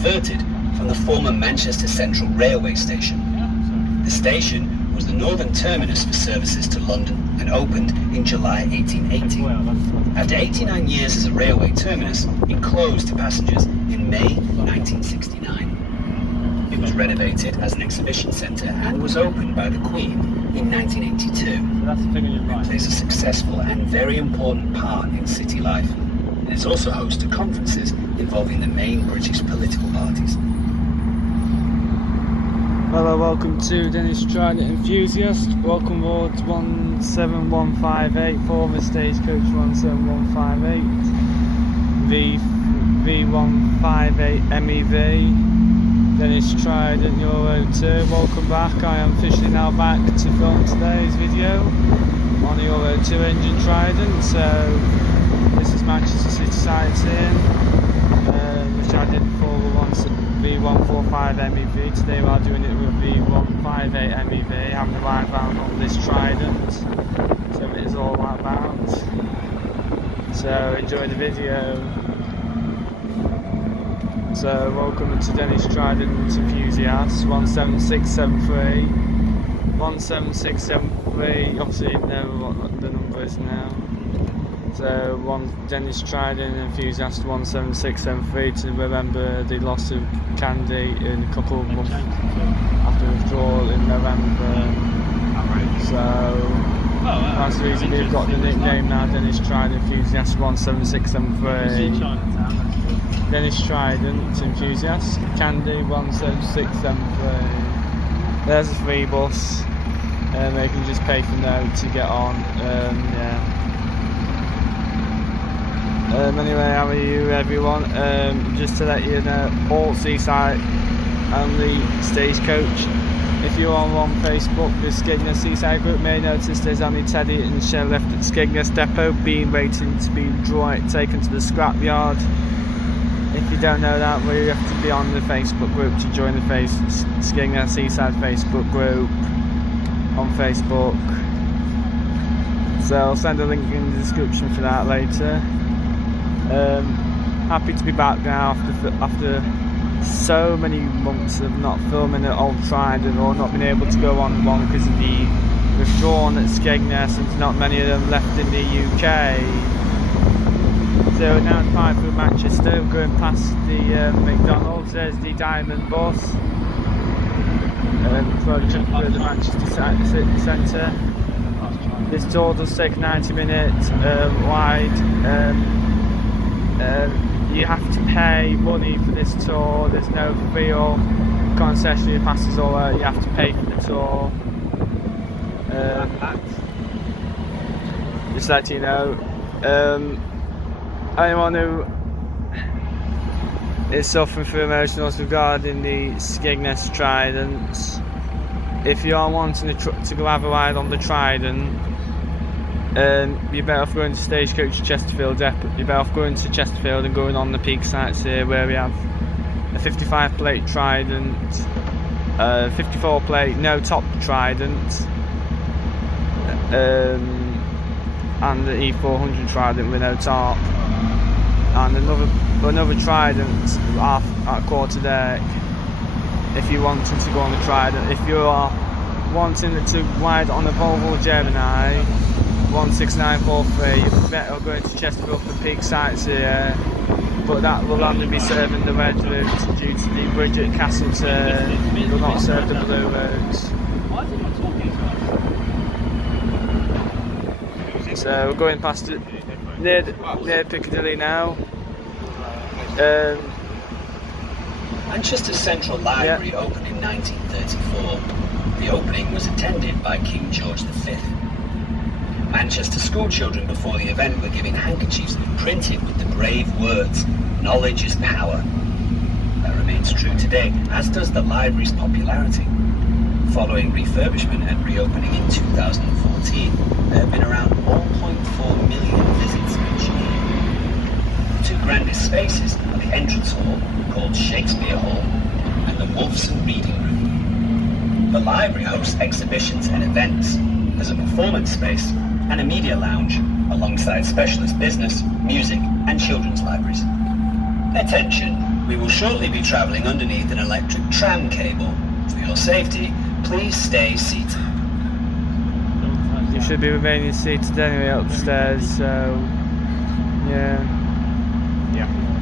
converted from the former Manchester Central Railway Station. The station was the northern terminus for services to London and opened in July 1880. After 89 years as a railway terminus, it closed to passengers in May 1969. It was renovated as an exhibition centre and was opened by the Queen in 1982. It plays a successful and very important part in city life. And it's also host to conferences involving the main British political parties. Hello, welcome to Dennis Trident Enthusiast. Welcome aboard 17158, former stagecoach 17158, V158 MEV, Dennis Trident Euro 2. Welcome back. I am officially now back to film today's video on the Euro 2 engine Trident. So this is Manchester City sightseeing, which I did before with V158 MEV. Today we are doing it with V158 MEV, having a ride round on this Trident. So it is all about. So enjoy the video. So welcome to Dennis Trident Enthusiast 17673. 17673. Obviously you know what the number is now. So Dennis Trident Enthusiast 17673 to remember the loss of Candy in a couple of months after withdrawal in November. So that's the reason we've got the nickname now, Dennis Trident Enthusiast 17673. Dennis Trident Enthusiast Candy 17673. There's a free bus, and they can just pay for note to get on. Yeah. Anyway, how are you everyone? Just to let you know, all Seaside and the Stagecoach. If you're on Facebook, the Skegness Seaside group may notice there's only Teddy and Shell left at Skegness Depot, waiting to be taken to the scrapyard. If you don't know that, well, you have to be on the Facebook group to join the Skegness Seaside Facebook group on Facebook. So I'll send a link in the description for that later. Happy to be back now after so many months of not filming at Old Trident or not being able to go on one because of the withdrawn at Skegness, and there's not many of them left in the UK. So now it's flying through Manchester, we're going past the McDonald's. There's the Diamond bus, approaching through the Manchester City Centre. This tour does take 90 minutes wide. You have to pay money for this tour. There's no free or concessionary passes all out. You have to pay for the tour. Just let you know. Anyone who is suffering from emotionals regarding the Skegness Trident, if you are wanting to go have a ride on the Trident, you're better off going to Stagecoach Chesterfield Depot. You're better off going to Chesterfield and going on the peak sites here, where we have a 55 plate Trident, 54 plate no top Trident, and the E400 Trident with no top, and another Trident at quarter deck. If you wanted to go on the Trident, if you are wanting to ride on a Volvo Gemini 16943, you're better going to Chesterfield for peak sites here, but that will only be serving the red route due to the bridge at Castleton. It will not serve the blue route. So we're going past it near Piccadilly now. Manchester Central Library opened in 1934. The opening was attended by King George V. Manchester schoolchildren before the event were given handkerchiefs printed with the brave words, "Knowledge is power." That remains true today, as does the library's popularity. Following refurbishment and reopening in 2014, there have been around 1.4 million visits each year. The two grandest spaces are the entrance hall, called Shakespeare Hall, and the Wolfson Reading Room. The library hosts exhibitions and events. There's a performance space and a media lounge, alongside specialist business, music and children's libraries. Attention, We will shortly be travelling underneath an electric tram cable. For your safety, please stay seated. You should be remaining seated anyway upstairs, so yeah.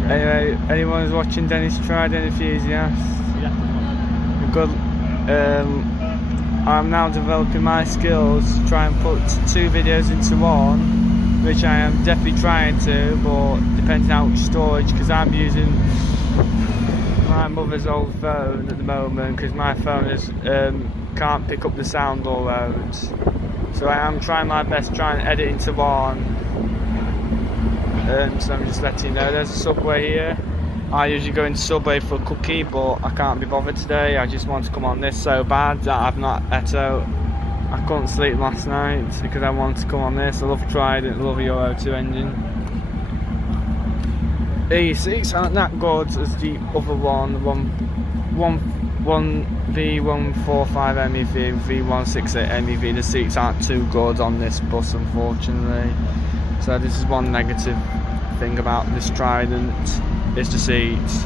Anyway, anyone who's watching Dennis Trident enthusiast, good. I'm now developing my skills to try and put 2 videos into one, which I am definitely trying to, but depending on how much storage, because I'm using my mother's old phone at the moment, because my phone is can't pick up the sound all round. So I am trying my best to try and edit into one. So I'm just letting you know, there's a Subway here. I usually go into Subway for a cookie, but I can't be bothered today. I just want to come on this so bad that I've not ate out. I couldn't sleep last night because I wanted to come on this. I love Trident, I love Euro 2 engine. The seats aren't that good as the other one V158 MEV, V158 MEV. The seats aren't too good on this bus, unfortunately. So this is one negative thing about this Trident, is the seats.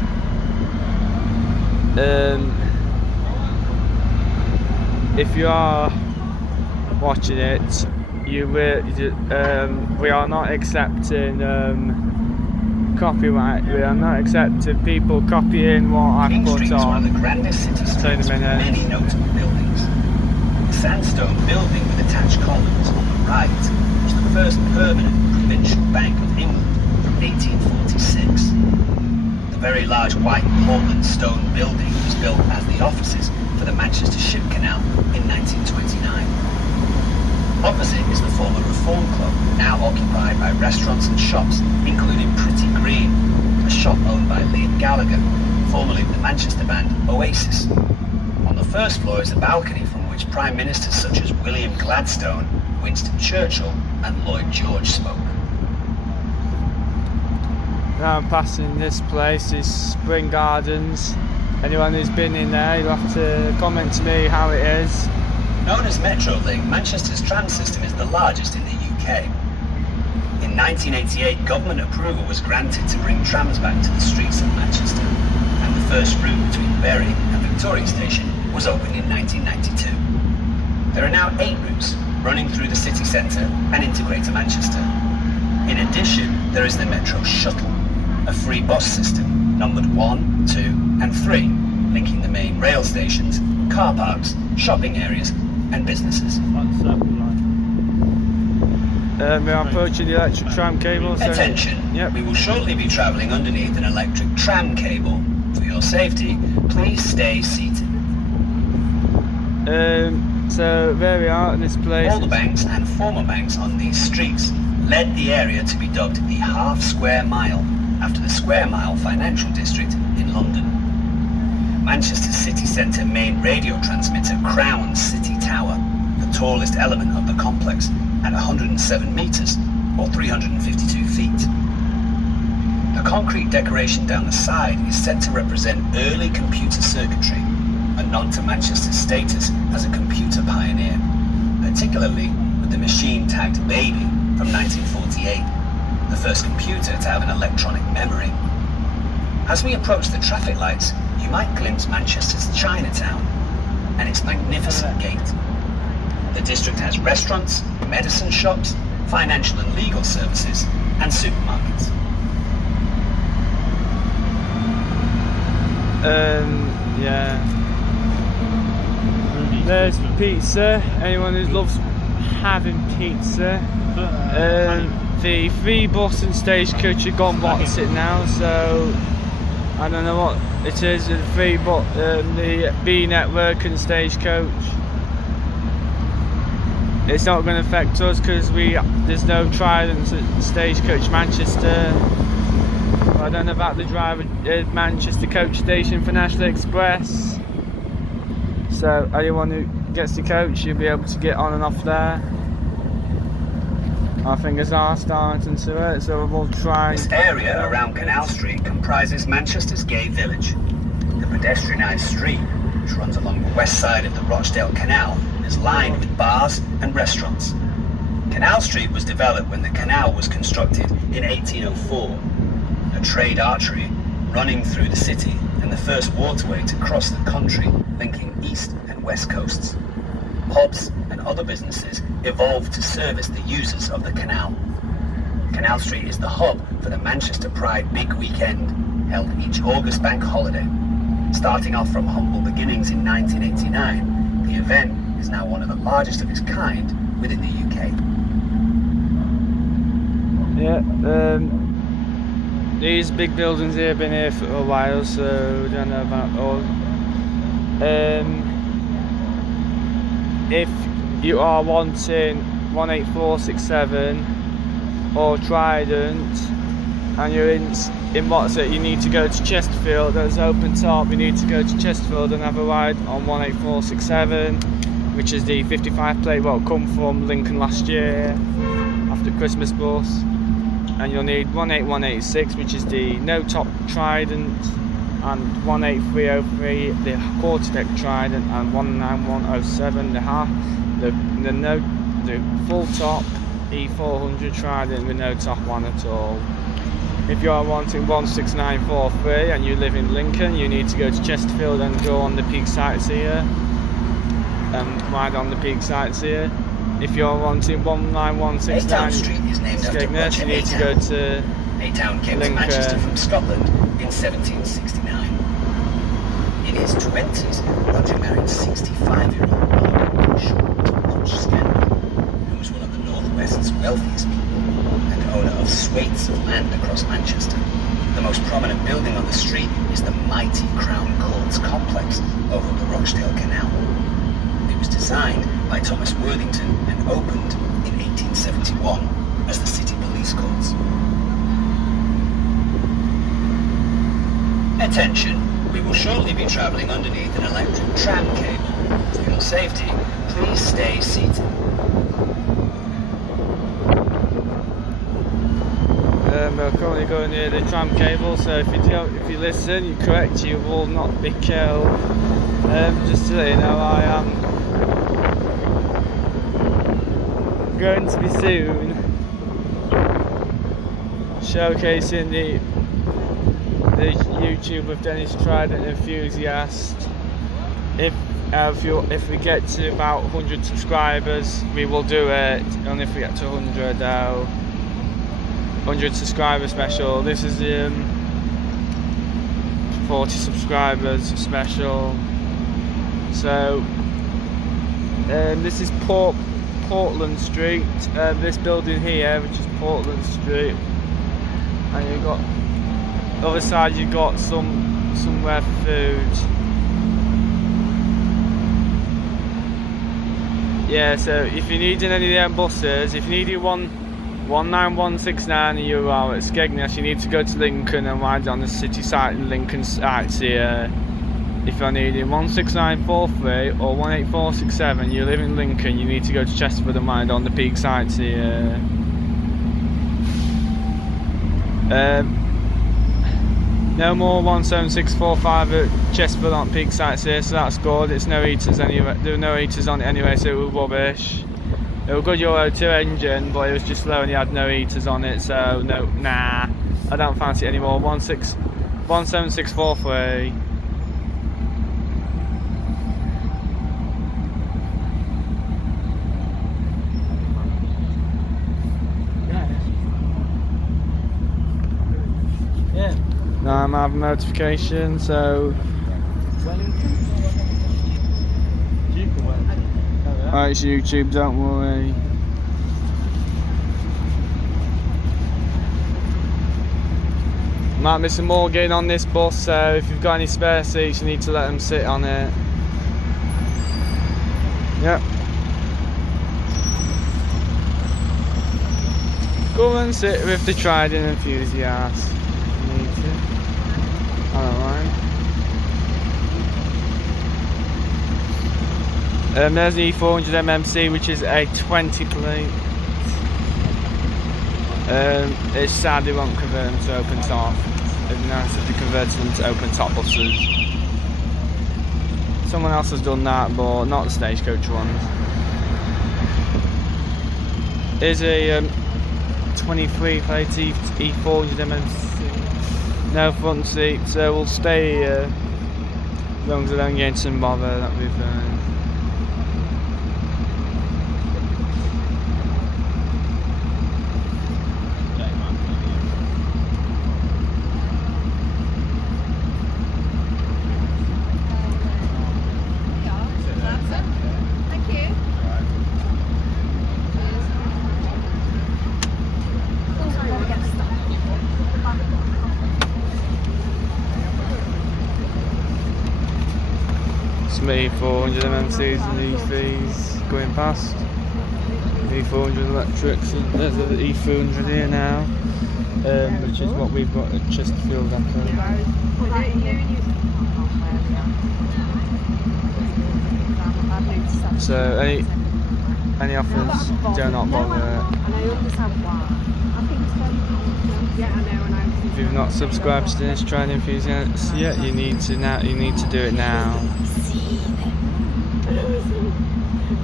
If you are watching it, we are not accepting copyright. We are not accepting people copying what I've put on. One of the grandest city streets with many notable buildings. The sandstone building with attached columns on the right was the first permanent provincial bank of England from 1846. The very large white Portland stone building was built as the offices for the Manchester Ship Canal in 1929. Opposite is the former Reform Club, now occupied by restaurants and shops, including Pretty Green, a shop owned by Liam Gallagher, formerly of the Manchester band Oasis. On the first floor is a balcony from which Prime Ministers such as William Gladstone, Winston Churchill and Lloyd George spoke. Now I'm passing this place, is Spring Gardens. Anyone who's been in there, you'll have to comment to me how it is. Known as Metrolink, Manchester's tram system is the largest in the UK. In 1988, government approval was granted to bring trams back to the streets of Manchester, and the first route between Bury and Victoria Station was opened in 1992. There are now 8 routes running through the city centre and into Greater Manchester. In addition, there is the Metro Shuttle, a free bus system numbered 1, 2 and 3, linking the main rail stations, car parks, shopping areas and businesses. We're approaching the electric tram cable. So attention, we will shortly be travelling underneath an electric tram cable. For your safety, please stay seated. So there we are at this place. All the banks and former banks on these streets led the area to be dubbed the Half Square Mile, after the Square Mile financial district in London. Manchester's city centre main radio transmitter crowns City Tower, the tallest element of the complex, at 107 metres or 352 feet. The concrete decoration down the side is said to represent early computer circuitry, a nod to Manchester's status as a computer pioneer, particularly with the machine tagged Baby from 1948, the first computer to have an electronic memory. As we approach the traffic lights, you might glimpse Manchester's Chinatown and its magnificent gate. The district has restaurants, medicine shops, financial and legal services, and supermarkets. Yeah. There's pizza. Anyone who loves having pizza. The free bus and stagecoach are gone what's it now, so I don't know what it is. The free the B network and stagecoach. It's not going to affect us because there's no Trident at Stagecoach Manchester. I don't know about the driver at Manchester coach station for National Express. So anyone who gets the coach, you'll be able to get on and off there. Our fingers are starting to it, so we'll try. This area around Canal Street comprises Manchester's gay village. The pedestrianised street, which runs along the west side of the Rochdale Canal, is lined with bars and restaurants. Canal Street was developed when the canal was constructed in 1804. A trade artery running through the city and the first waterway to cross the country, linking east and west coasts. Pubs and other businesses evolved to service the users of the canal. Canal Street is the hub for the Manchester Pride Big Weekend, held each August bank holiday. Starting off from humble beginnings in 1989, the event is now one of the largest of its kind within the UK. Yeah, these big buildings here have been here for a while, so we don't know about all. If you are wanting 18467 or Trident and you're in what's it, you need to go to Chesterfield. There's open top. You need to go to Chesterfield and have a ride on 18467, which is the 55 plate what come from Lincoln last year after Christmas bus. And you'll need 18186, which is the no top Trident, and 18303 the quarter deck Trident, and 19107 the full top E400 Trident with no top one at all. If you are wanting 16943 and you live in Lincoln, you need to go to Chesterfield and go on the Peak Sightseer and ride on the Peak Sightseer. If you're wanting 19169 Street is named Skegness, you need to go to A-Town came Lincoln. to Manchester from Scotland in 1769. In his 20s, Roger married 65-year-old Short Scandal, who was one of the Northwest's wealthiest people and owner of swathes of land across Manchester. The most prominent building on the street is the mighty Crown Courts complex over the Rochdale Canal. It was designed by Thomas Worthington and opened in 1871 as the City Police Courts. Attention, we will shortly be travelling underneath an electric tram cable. For your safety, please stay seated. We're currently going near the tram cable, so if you listen, you're correct, you will not be killed. Just to let you know, I am going to be soon showcasing the YouTube of Dennis Trident Enthusiast. If we get to about 100 subscribers, we will do it. Only if we get to 100 though. 100 subscriber special. This is the 40 subscribers special. So this is Portland Street. This building here, which is Portland Street, and you've got other side. You've got somewhere for food. Yeah. So if you need any of them buses, if you need your 19169 and you are at Skegness, you need to go to Lincoln and ride on the city site in Lincoln Sightseer. If you're needing 16943 or 18467, you live in Lincoln, you need to go to Chesterfield and ride on the Peak Sightseer. No more 17645 at Chesterfield on Peak Sightseer, so that's good. It's no heaters anyway. There were no heaters on it anyway, so it was rubbish. It was a good Euro 2 engine, but it was just slow and you had no heaters on it, so nah, I don't fancy it anymore. 17643. Yeah. Now I'm having notification, so. Oh, it's YouTube, don't worry. Might be some more getting on this bus, so if you've got any spare seats, you need to let them sit on it. Yep. Go and sit with the Trident Enthusiast. You need to. I don't mind. There's the E400 MMC, which is a 20 plate. It's sad they won't convert them to open top. It'd be nice if they converted them to open top buses. Someone else has done that, but not the stagecoach ones. Here's a 23 plate E400 MMC. No front seat, so we'll stay here. As long as I don't get into some bother, that'll be fine. V400 MMCs and E3s going past. V400 electrics, and there's an E400 here now, which is what we've got at Chesterfield Depot. So any offers, do not bother. If you've not subscribed to this Trident Enthusiasts yet, you need to do it now.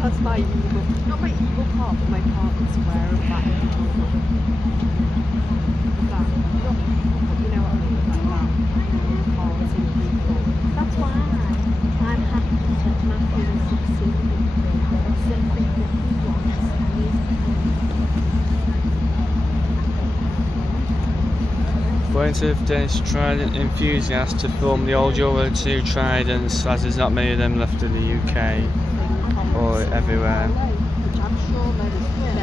That's my evil, not my evil part, but my part that's aware of that. You know what I mean? Like that. That's why I'm happy to touch Matthew and succeed. Going to Danish Trident Enthusiast to film the old Euro 2 Tridents, as there's not many of them left in the UK or everywhere.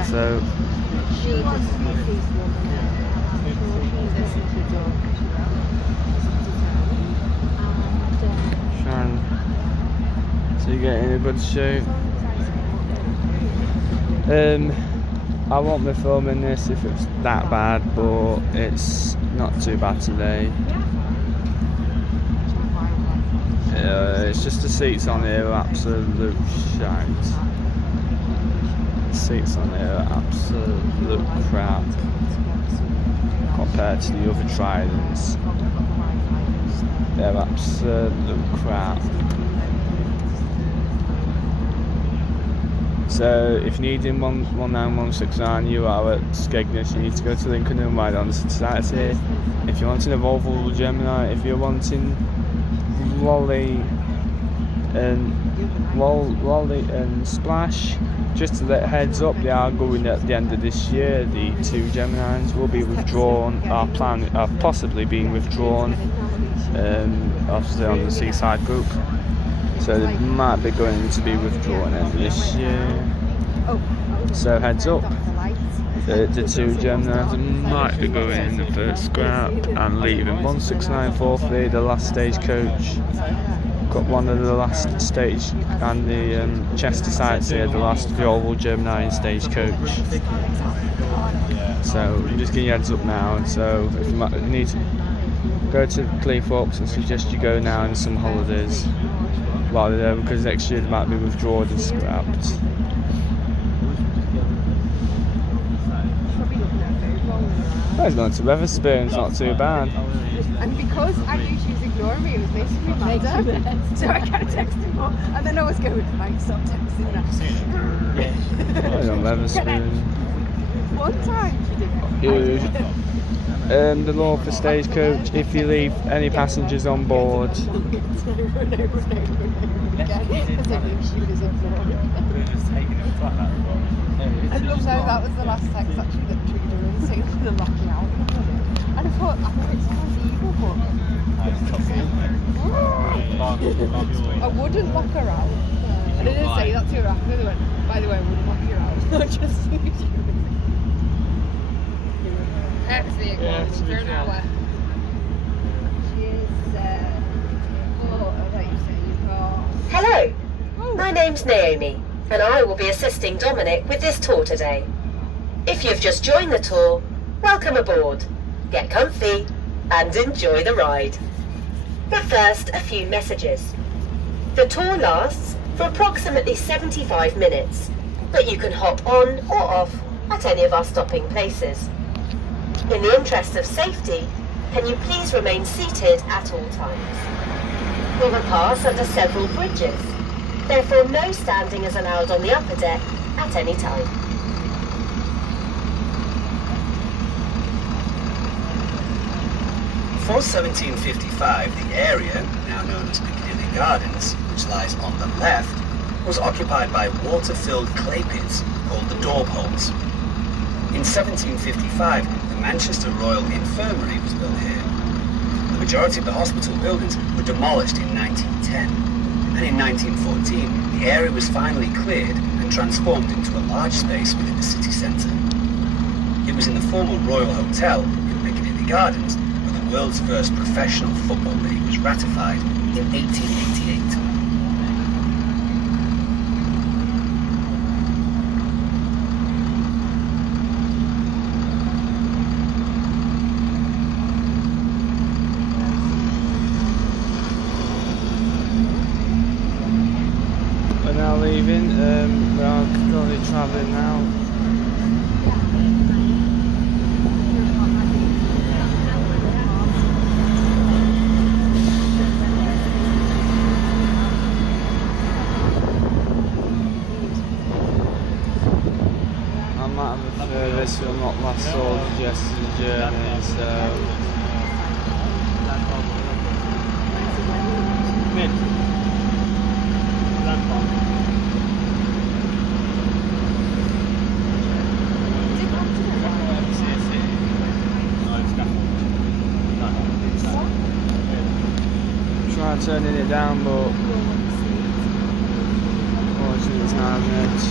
So so you're getting a good shoot. I won't be filming this if it's that bad, but it's not too bad today. It's just the seats on here are absolute shite. The seats on here are absolute crap compared to the other Tridents. They're absolute crap. So if you're needing 19169, you are at Skegness, you need to go to Lincoln and ride on the sightseeing. If you're wanting a Volvo Gemini, if you're wanting Lolly and Splash, just to let heads up, they are going at the end of this year. The two Geminis will be withdrawn, are possibly being withdrawn, obviously on the Seaside Group. So they might be going to be withdrawn end of this year. So heads up, the two Geminis might be going for scrap and leaving 1694 the last stagecoach. Got one of the last stage and the Chester sightseer, the last Volvo Gemini stagecoach. So I'm just giving you heads up now. So if you need to go to Cleethorpes, I suggest you go now in some holidays. Because next year it might be withdrawn and scrapped. Well, it's not too bad. Weatherspoon's not too bad. And because I knew she was ignoring me, it was making me mad. So I kept texting her, and then I was going, like, stop texting that. Well, on Weatherspoon. One time she did. Huge. The law for stagecoach: if you leave any passengers on board. And no, that was the last text actually that triggered her and saying the locking out. And I thought it sounds evil, but I wouldn't lock her out. And I didn't say that to her after. They went, by the way, I wouldn't lock you out. Just so you Hello, my name's Naomi, and I will be assisting Dominic with this tour today. If you've just joined the tour, welcome aboard. Get comfy and enjoy the ride. But first, a few messages. The tour lasts for approximately 75 minutes, but you can hop on or off at any of our stopping places. In the interest of safety, can you please remain seated at all times? We will pass under several bridges, therefore no standing is allowed on the upper deck at any time. Before 1755, the area, now known as Piccadilly Gardens, which lies on the left, was occupied by water-filled clay pits called the Daub holes. In 1755, the Manchester Royal Infirmary was built here. The majority of the hospital buildings were demolished in 1910, and in 1914, the area was finally cleared and transformed into a large space within the city centre. It was in the former Royal Hotel in Piccadilly Gardens where the world's first professional football league was ratified in 1888. We're now leaving, we are currently travelling now. I might have a furthest will not last all the yesterday's journey, so... Try turning it down, but unfortunately it's not on edge.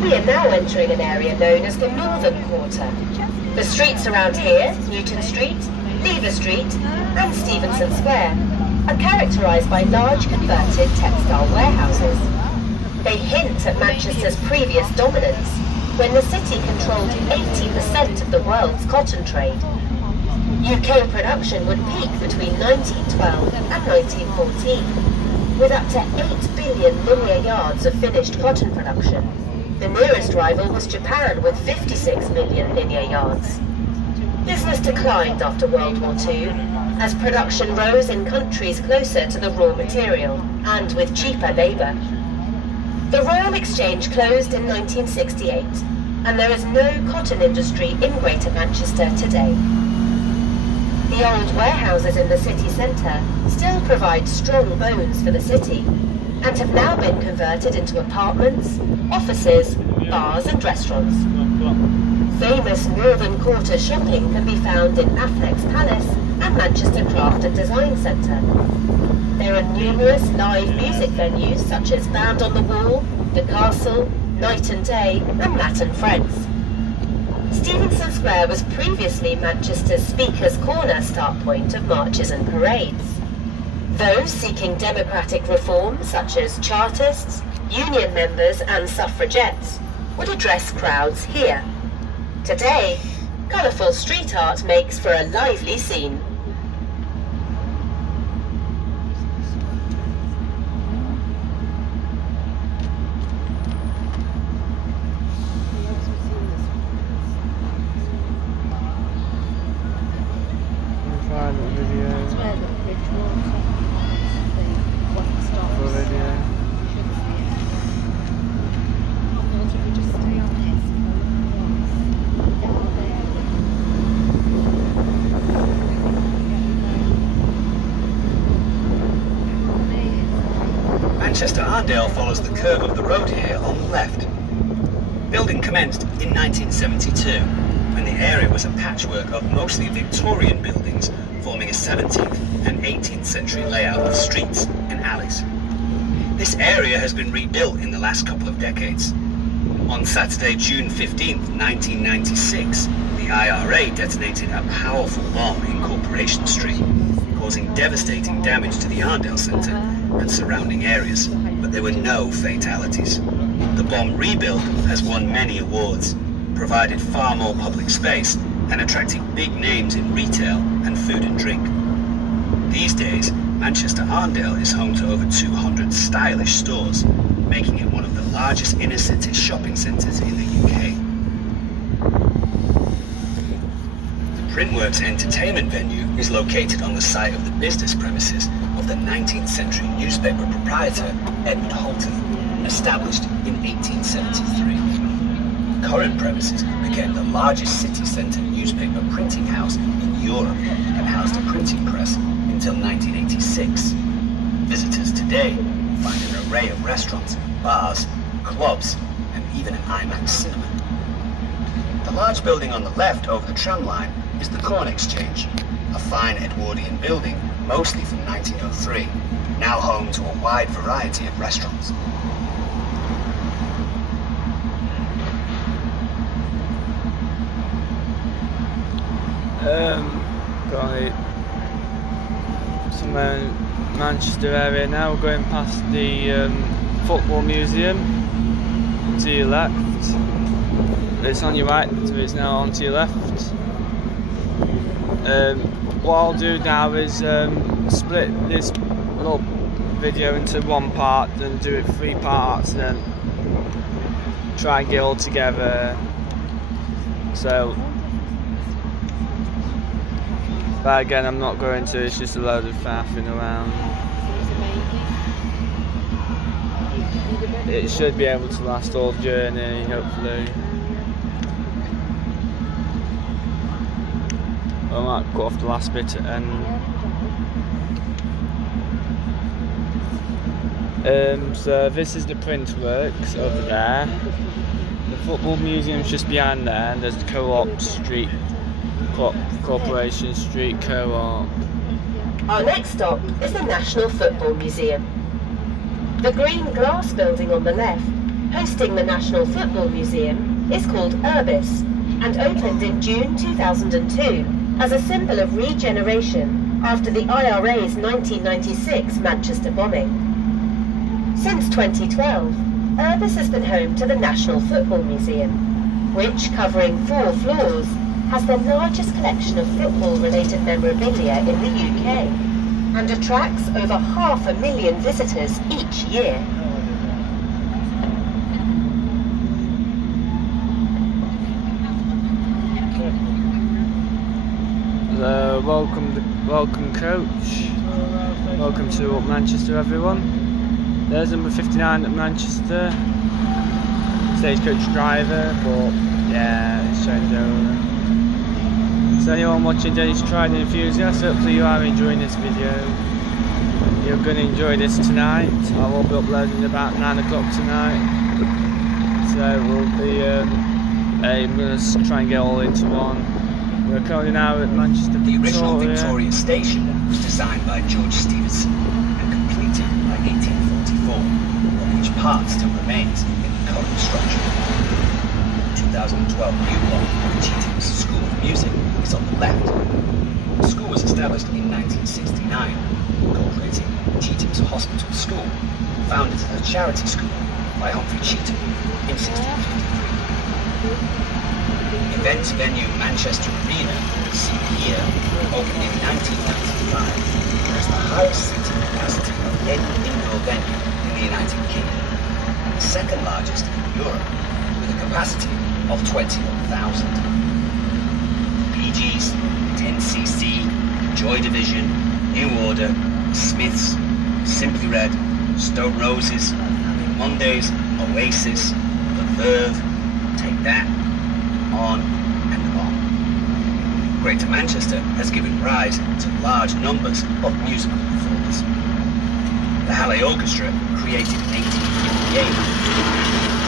We are now entering an area known as the Northern Quarter. The streets around here, Newton Street, Lever Street and Stevenson Square, are characterised by large converted textile warehouses. They hint at Manchester's previous dominance, when the city controlled 80% of the world's cotton trade. UK production would peak between 1912 and 1914, with up to 8 billion linear yards of finished cotton production. The nearest rival was Japan with 56 million linear yards. Business declined after World War II, as production rose in countries closer to the raw material and with cheaper labour. The Royal Exchange closed in 1968, and there is no cotton industry in Greater Manchester today. The old warehouses in the city centre still provide strong bones for the city, and have now been converted into apartments, offices, bars and restaurants. Famous Northern Quarter shopping can be found in Affleck's Palace and Manchester Craft and Design Centre. There are numerous live music venues such as Band on the Wall, The Castle, Night and Day and Matt and Friends. Stevenson Square was previously Manchester's Speaker's Corner start point of marches and parades. Those seeking democratic reform, such as Chartists, union members and suffragettes, would address crowds here. Today, colourful street art makes for a lively scene. Manchester Arndale follows the curve of the road here on the left. Building commenced in 1972, when the area was a patchwork of mostly Victorian buildings forming a 17th and 18th century layout of streets and alleys. This area has been rebuilt in the last couple of decades. On Saturday, June 15, 1996, the IRA detonated a powerful bomb in Corporation Street, causing devastating damage to the Arndale Centre and surrounding areas, but there were no fatalities. The bomb rebuild has won many awards, provided far more public space, and attracted big names in retail and food and drink. These days, Manchester Arndale is home to over 200 stylish stores, making it one of the largest inner-city shopping centres in the UK. The Printworks entertainment venue is located on the site of the business premises of the 19th century newspaper proprietor Edward Holton. established in 1873. Current premises became the largest city centre newspaper printing house in Europe and housed a printing press until 1986. Visitors today find an array of restaurants, bars, clubs, and even an IMAX cinema. The large building on the left over the tram line is the Corn Exchange, a fine Edwardian building mostly from 1903, now home to a wide variety of restaurants. Got somewhere in Manchester area now, going past the football museum to your left. It's on your right, so it's now on to your left. What I'll do now is split this little video into one part, then do it 3 parts, and then try and get it all together. So, but again, I'm not going to, it's just a load of faffing around. It should be able to last all journey, hopefully. I might cut off the last bit at end. So this is the print works over there. The football museum's just behind there, and there's the Co-op Street, Corporation Street Co-op. Our next stop is the National Football Museum. The green glass building on the left, hosting the National Football Museum, is called Urbis and opened in June 2002 as a symbol of regeneration after the IRA's 1996 Manchester bombing. Since 2012, Urbis has been home to the National Football Museum, which, covering 4 floors, has the largest collection of football-related memorabilia in the UK and attracts over 500,000 visitors each year. The welcome coach. Welcome to Manchester, everyone. There's number 59 at Manchester. Stagecoach driver, but yeah, it's changed over. So anyone watching Dennis Trident enthusiast, hopefully you are enjoying this video. You're going to enjoy this tonight. I will be uploading about 9 o'clock tonight. So we'll be, I'm going to try and get all into one. We're currently now at Manchester The original Victoria. Victoria Station was designed by George Stephenson and completed by 1844, of which part still remains in the current structure. The 2012 new block of Cheetham's School of Music is on the left. The school was established in 1969, incorporating Cheetham's Hospital School, founded as a charity school by Humphrey Cheetham in 1653. Events venue Manchester Arena, seen here, opened in 1995, and has the highest seating capacity of any indoor venue in the United Kingdom, and the second largest in Europe, with a capacity of 21,000. Bee Gees, 10cc, Joy Division, New Order, Smiths, Simply Red, Stone Roses, Mondays, Oasis, The Verve, Take That, on and on. Greater Manchester has given rise to large numbers of musical performers. The Halle Orchestra, created in 1858,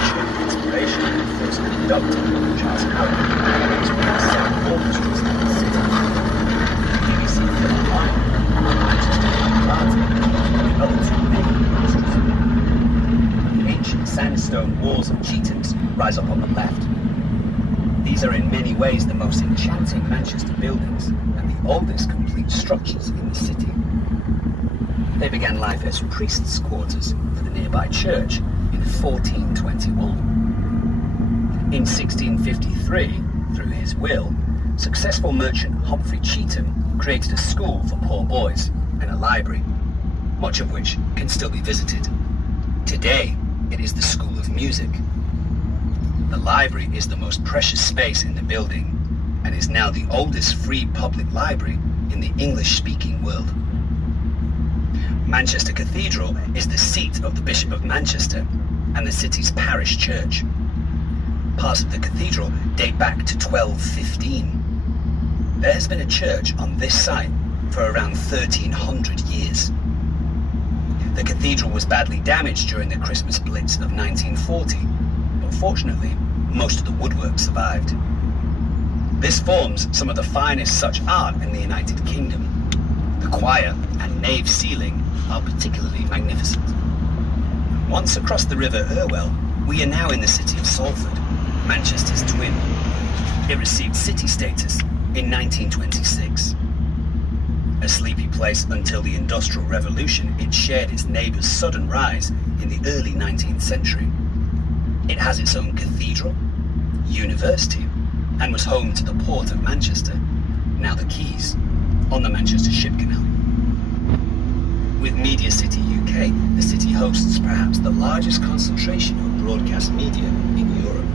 showed the inspiration of the first conductor, Charles Halle, is one of the 7 orchestras in the city. The BBC Philharmonic, Manchester Party, and another 2 main orchestras. The ancient sandstone walls of Cheetham's rise up on the left. These are in many ways the most enchanting Manchester buildings and the oldest complete structures in the city. They began life as priests' quarters for the nearby church in 1421. In 1653, through his will, successful merchant Humphrey Cheetham created a school for poor boys and a library, much of which can still be visited. Today, it is the School of Music. The library is the most precious space in the building and is now the oldest free public library in the English-speaking world. Manchester Cathedral is the seat of the Bishop of Manchester and the city's parish church. Parts of the cathedral date back to 1215. There has been a church on this site for around 1300 years. The cathedral was badly damaged during the Christmas Blitz of 1940, but fortunately, most of the woodwork survived. This forms some of the finest such art in the United Kingdom. The choir and nave ceiling are particularly magnificent. Once across the River Irwell, we are now in the city of Salford, Manchester's twin. It received city status in 1926. A sleepy place until the Industrial Revolution, it shared its neighbour's sudden rise in the early 19th century. It has its own cathedral, university, and was home to the port of Manchester, now the Quays, on the Manchester Ship Canal. With Media City UK, the city hosts perhaps the largest concentration of broadcast media in Europe.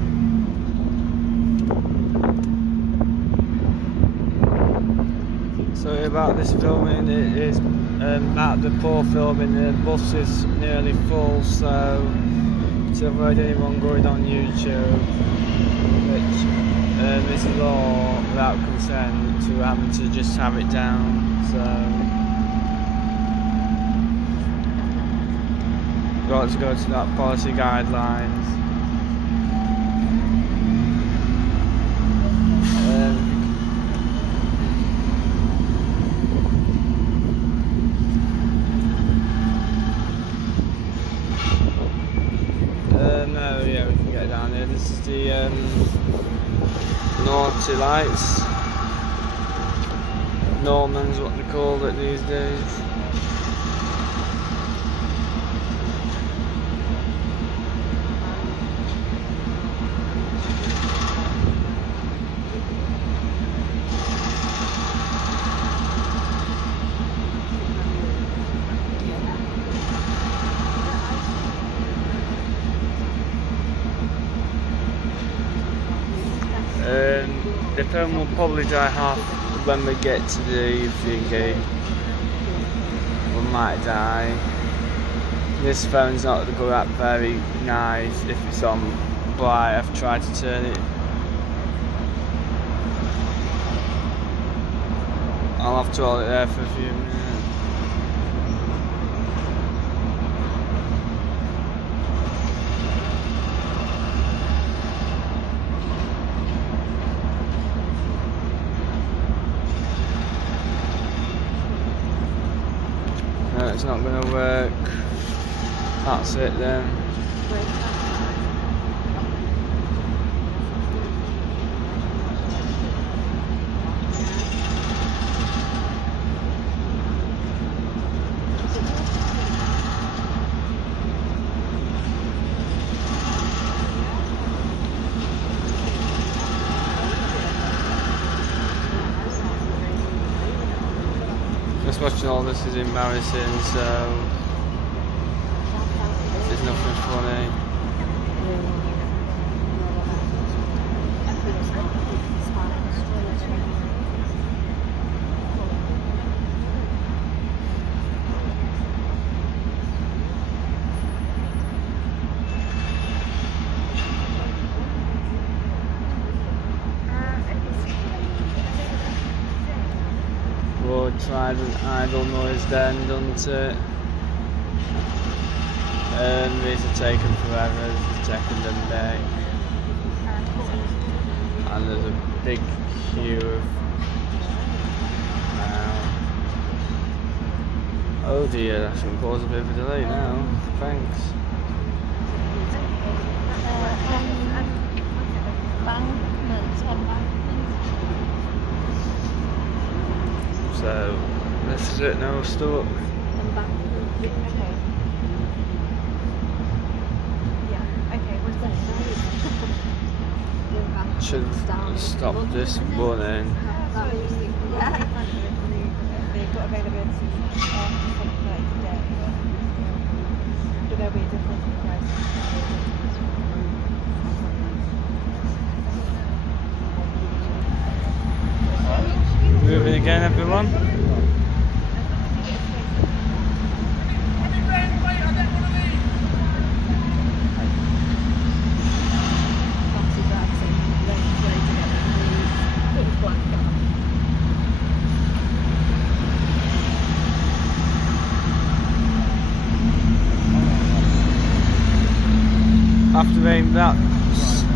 Sorry about this filming, it is at the poor filming, the bus is nearly full, so to avoid anyone going on YouTube, which this is all without consent, to having to just have it down, so got to go to that policy guidelines. No, yeah, we can get down here. This is the naughty lights. Norman's what they call it these days. The film will probably die half when we get to the thingy. We might die. This phone's not going up very nice if it's on bright. I've tried to turn it. I'll have to hold it there for a few minutes. No, it's not going to work. That's it then. Just watching all this is embarrassing, so there's nothing funny. Trident idle noise then, doesn't it? And these are taking forever, this is taking them back. And there's a big queue of... Oh dear, that shouldn't cause a bit of a delay now. Thanks. So, this is it now, stuck. Should stop this running. Moving again, everyone. rain that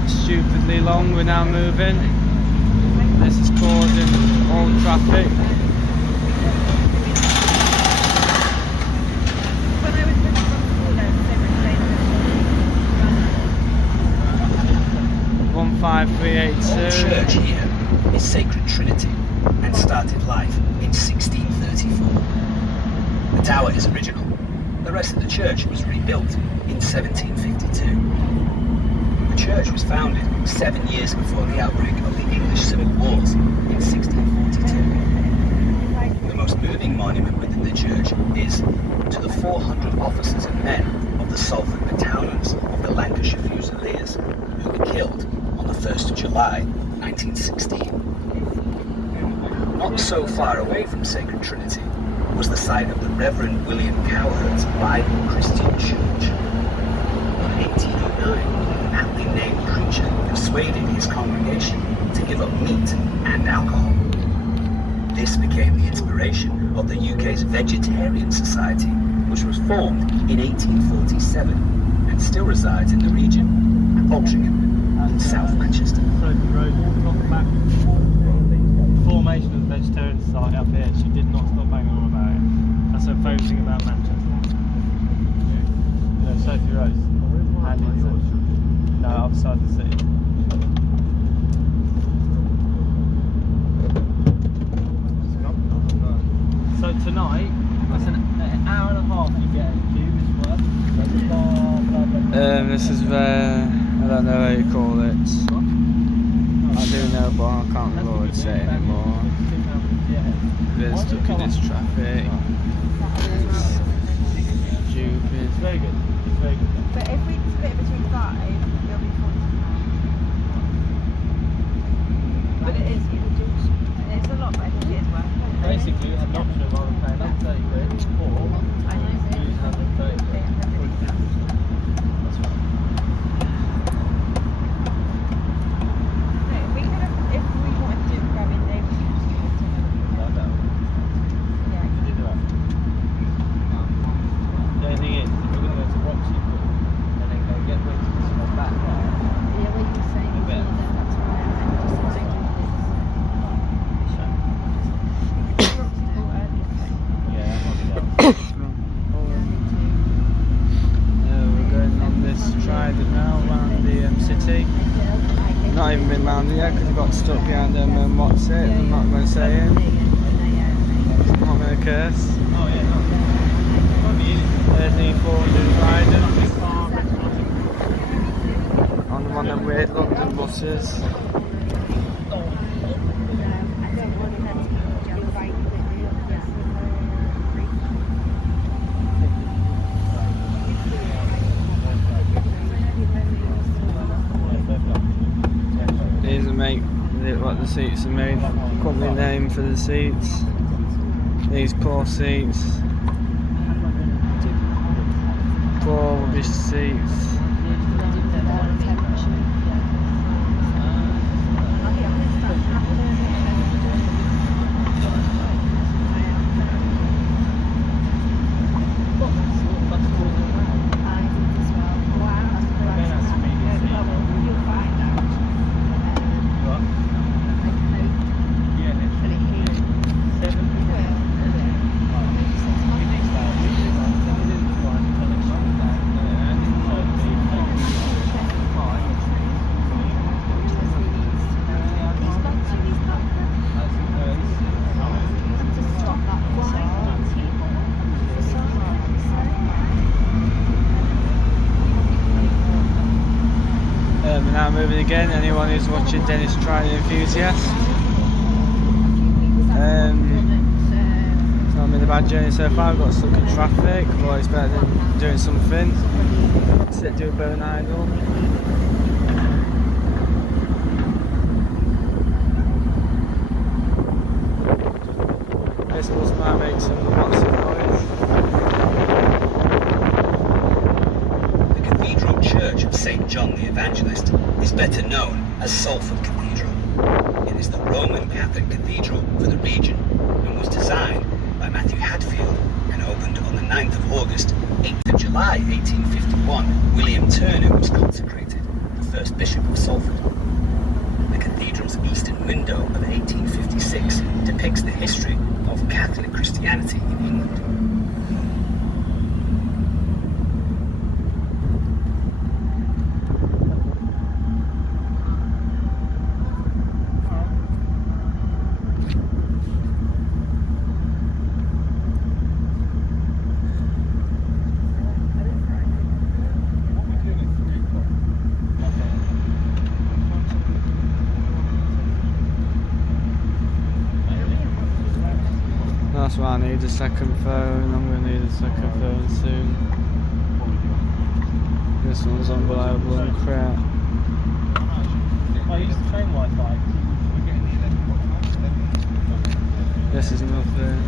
stupidly long. We're now moving. This is causing all traffic. The church here is Sacred Trinity and started life in 1634. The tower is original. The rest of the church was rebuilt in 1752. The church was founded 7 years before the outbreak of the English Civil Wars in 1642. The most moving monument within the church is to the 400 officers and men of the Salford battalions of the Lancashire Fusiliers who were killed on the 1st of July 1916. Not so far away from Sacred Trinity was the site of the Reverend William Cowherd's Bible Christian Church. In 1809, an aptly named preacher persuaded his congregation to give up meat and alcohol. This became the inspiration of the UK's Vegetarian Society, which was formed in 1847 and still resides in the region at Altrincham in South Manchester. Formation of the Vegetarian Society up here, she did not stop banging on about it. That's her favourite thing about Manchester. You know, Sophie Rose. And it's no, outside the city. So tonight, that's an hour and a half you get a cubist worth. This is where, I don't know how you call it. I do know, but I can't remember what it's saying anymore. We're stuck in this traffic. Stupid. It's very good. It's very good. But if we split between 5, it'll be £40. But it is, it's a lot, but I think it is worth it. Basically, I'm not sure if I'm paying that 30 quid or I know. use 130 quid. That's right. If we wanted to do grabbing day, we could just do it. No, no. Yeah, you Do that. The only thing is, if we're going to go to Roxy and then go get Wix and come back there, Yeah, what you were saying is Yeah. that's right. And just like do this. yeah, that might be that. We're going on this trident now around the city. Not even been round yet because we got stuck behind them and what's it. I'm not going to say it. I'm not going to curse. Oh yeah, no. There's the 400 trident on one of them weird London buses. Here's a make what the seats are made. Company name for the seats. These poor seats. Poor rubbish seats. We're now moving again. Anyone who's watching Dennis Trident Enthusiast. It's not been a bad journey so far. We've got stuck in traffic, but it's better than doing something. Sit, do a bone idle. This bus might make some lots of noise. The Cathedral Church of St. John the Evangelist is better known as Salford Cathedral. It is the Roman Catholic cathedral for the region and was designed by Matthew Hadfield and opened on the 9th of August, 8th of July 1851. William Turner was consecrated. first Bishop of Salford. The cathedral's eastern window of 1856 depicts the history of Catholic Christianity in England. That's why I need a second phone. I'm going to need a second phone soon. This one's unreliable and crap. I use the train Wi-Fi. This is nothing.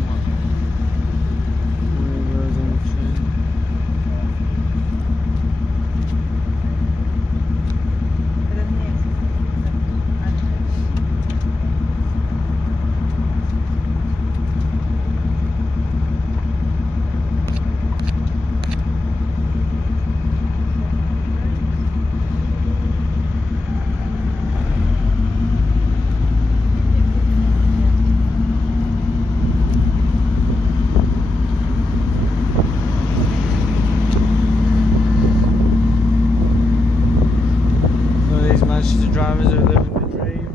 Drivers are living the dream.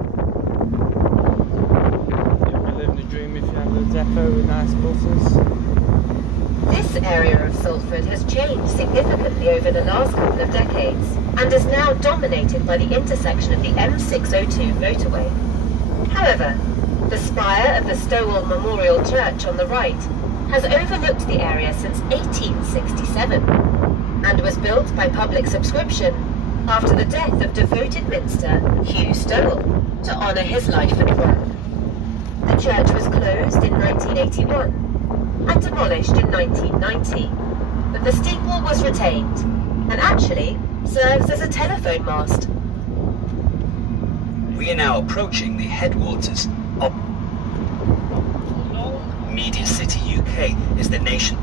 You'll be living the dream if you have a depot with nice buses. This area of Salford has changed significantly over the last couple of decades and is now dominated by the intersection of the M602 motorway. However, the spire of the Stowell Memorial Church on the right has overlooked the area since 1867 and was built by public subscription after the death of devoted minister Hugh Stowell to honour his life and work. The church was closed in 1981 and demolished in 1990, but the steeple was retained and actually serves as a telephone mast. We are now approaching the headwaters of Media City, UK is the nation.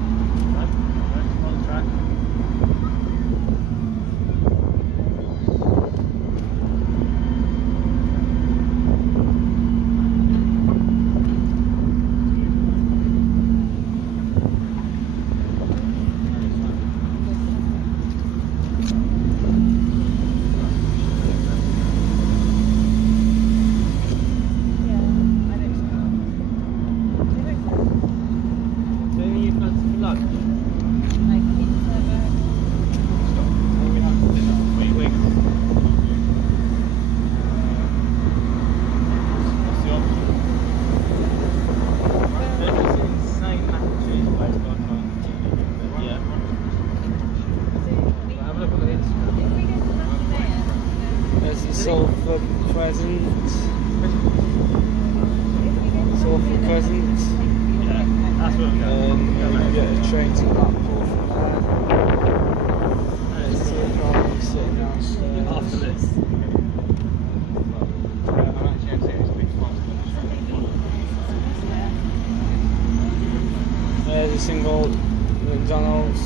Salford Crescent. Salford Crescent. Yeah, that's where we're going. We get a train to Blackpool from there. There's 2 cars sitting downstairs. After this. There's a single McDonald's.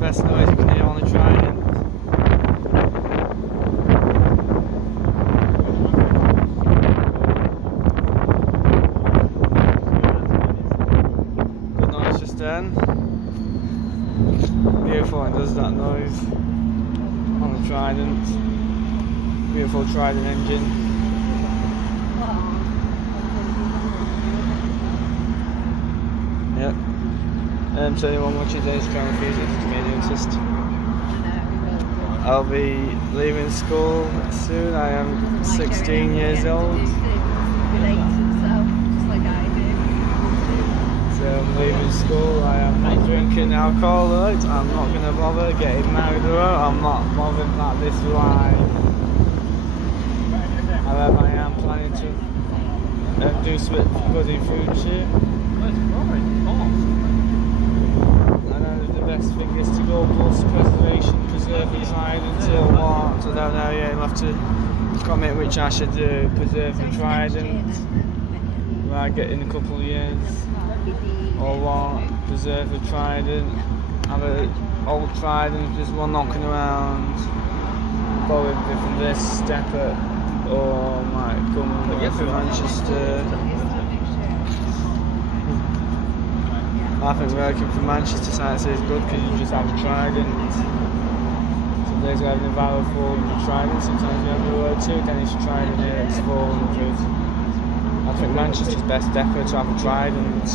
Best noise you can hear on the trident. Good noise just then. Beautiful, and does that noise on the trident. Beautiful trident engine. Yep. So anyone watching today's channel, please just me to insist. I'll be leaving school soon. I am 16 years old. So I'm leaving school. I am not drinking alcohol. Right? I'm not going to bother getting married or I'm not bothered about this life. However, I am planning to do some good in future. next thing is to go bus preservation, preserve the trident or what? I don't know, yeah, you'll have to comment which I should do. Preserve the trident, where I get in a couple of years, or what? Preserve the trident, have an old trident, just one knocking around, go with from this, step it, or might come to Manchester. I think working for Manchester sightseeing is good because you just have a trident. Some days we have an valid 400 trident, sometimes we have a 2 Danish trident here, it's 400. I think Manchester's best depot to have a trident.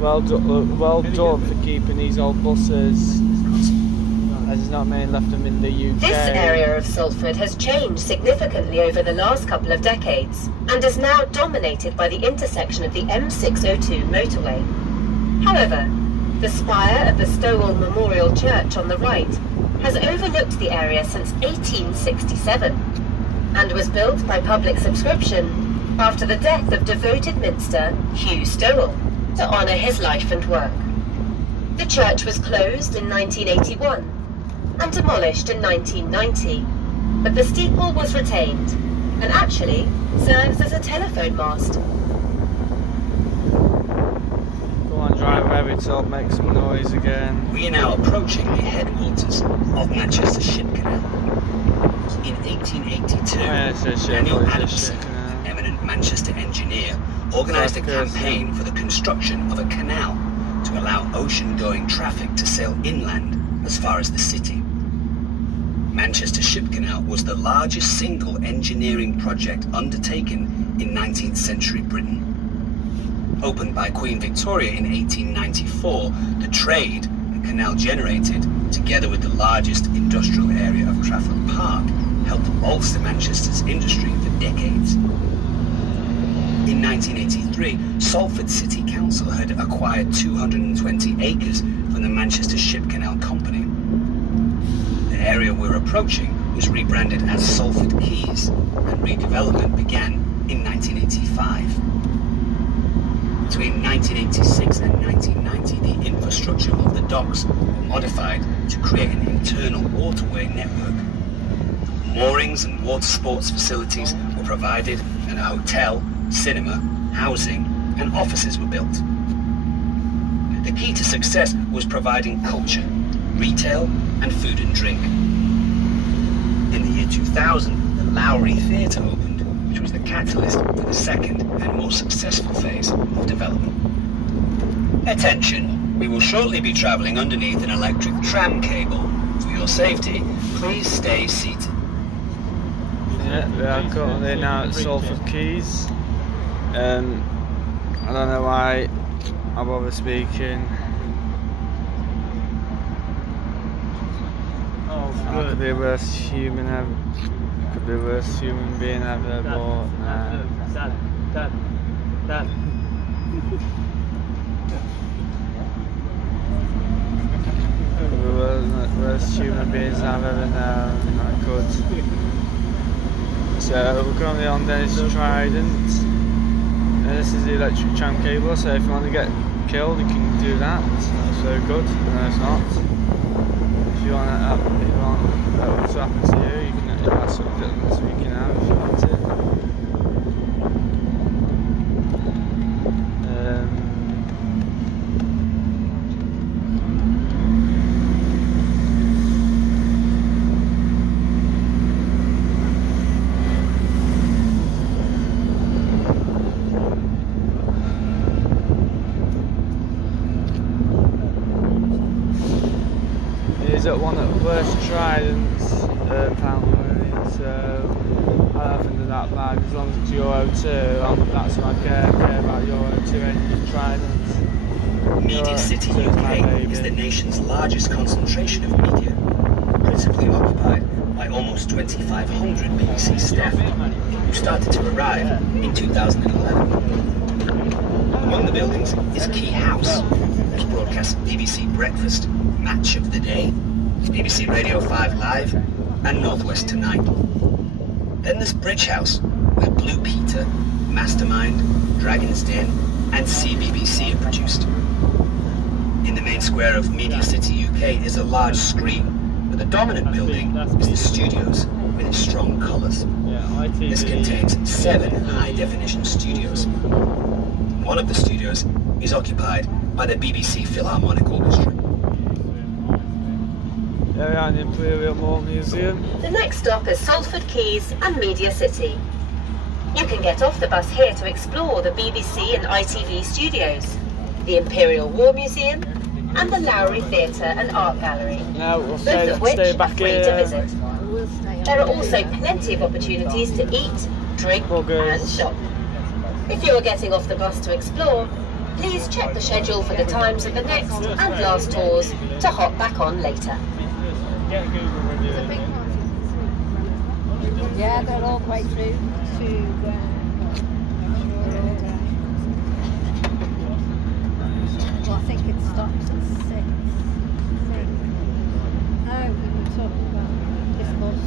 Well done for keeping these old buses, as there's not many left them in the UK. This area of Salford has changed significantly over the last couple of decades and is now dominated by the intersection of the M602 motorway. However, the spire of the Stowell Memorial Church on the right has overlooked the area since 1867 and was built by public subscription after the death of devoted minster Hugh Stowell to honour his life and work. The church was closed in 1981 and demolished in 1990, but the steeple was retained and actually serves as a telephone mast. Drive rev it up, make some noise again. We are now approaching the headwaters of Manchester Ship Canal. In 1882, Daniel Adamson, an eminent Manchester engineer, organised a campaign for the construction of a canal to allow ocean-going traffic to sail inland as far as the city. Manchester Ship Canal was the largest single engineering project undertaken in 19th century Britain. Opened by Queen Victoria in 1894, the trade the canal generated, together with the largest industrial area of Trafford Park, helped bolster Manchester's industry for decades. In 1983, Salford City Council had acquired 220 acres from the Manchester Ship Canal Company. The area we're approaching was rebranded as Salford Quays, and redevelopment began in 1985. Between 1986 and 1990, the infrastructure of the docks were modified to create an internal waterway network. Moorings and water sports facilities were provided, and a hotel, cinema, housing, and offices were built. The key to success was providing culture, retail, and food and drink. In the year 2000, the Lowry Theatre opened, which was the catalyst for the second and more successful phase of development. Attention, we will shortly be travelling underneath an electric tram cable. For your safety, please stay seated. Yeah, we are currently now at Salford Quays. I don't know why I bother speaking. I could be the worst human ever. Could be the worst human being ever, but Dad. could be the worst human beings I've ever known. I could. So we're currently on Dennis Trident. This is the electric tram cable, so if you want to get killed, you can do that. That's very good. No, it's not. If you want that to happen to you, you can. That's what we can have if you want it. He's at one of the worst tridents, apparently, so I don't think they're that bad. As long as it's Euro 2, that's what I care about Euro 2 engine tridents. Media City UK is the nation's largest concentration of media, principally occupied by almost 2,500 BBC staff, who started to arrive in 2011. Among the buildings is Key House, which broadcasts BBC Breakfast, Match of the Day, BBC Radio 5 Live, and North West Tonight. Then there's Bridge House, where Blue Peter, Mastermind, Dragon's Den, and CBBC are produced. In the main square of Media City, UK, is a large screen, but the dominant building is the studios with its strong colours. This contains 7 high-definition studios. One of the studios is occupied by the BBC Philharmonic Orchestra. There we are in the Imperial War Museum. The next stop is Salford Quays and Media City. You can get off the bus here to explore the BBC and ITV studios, the Imperial War Museum, and the Lowry Theatre and Art Gallery, Now we'll both stay of which are back free here. to visit. There are also plenty of opportunities to eat, drink and shop. If you are getting off the bus to explore, please check the schedule for the times of the next and last tours to hop back on later. Yeah, they're all quite through to well, I think it stops at 6. No, we were talking about this bus.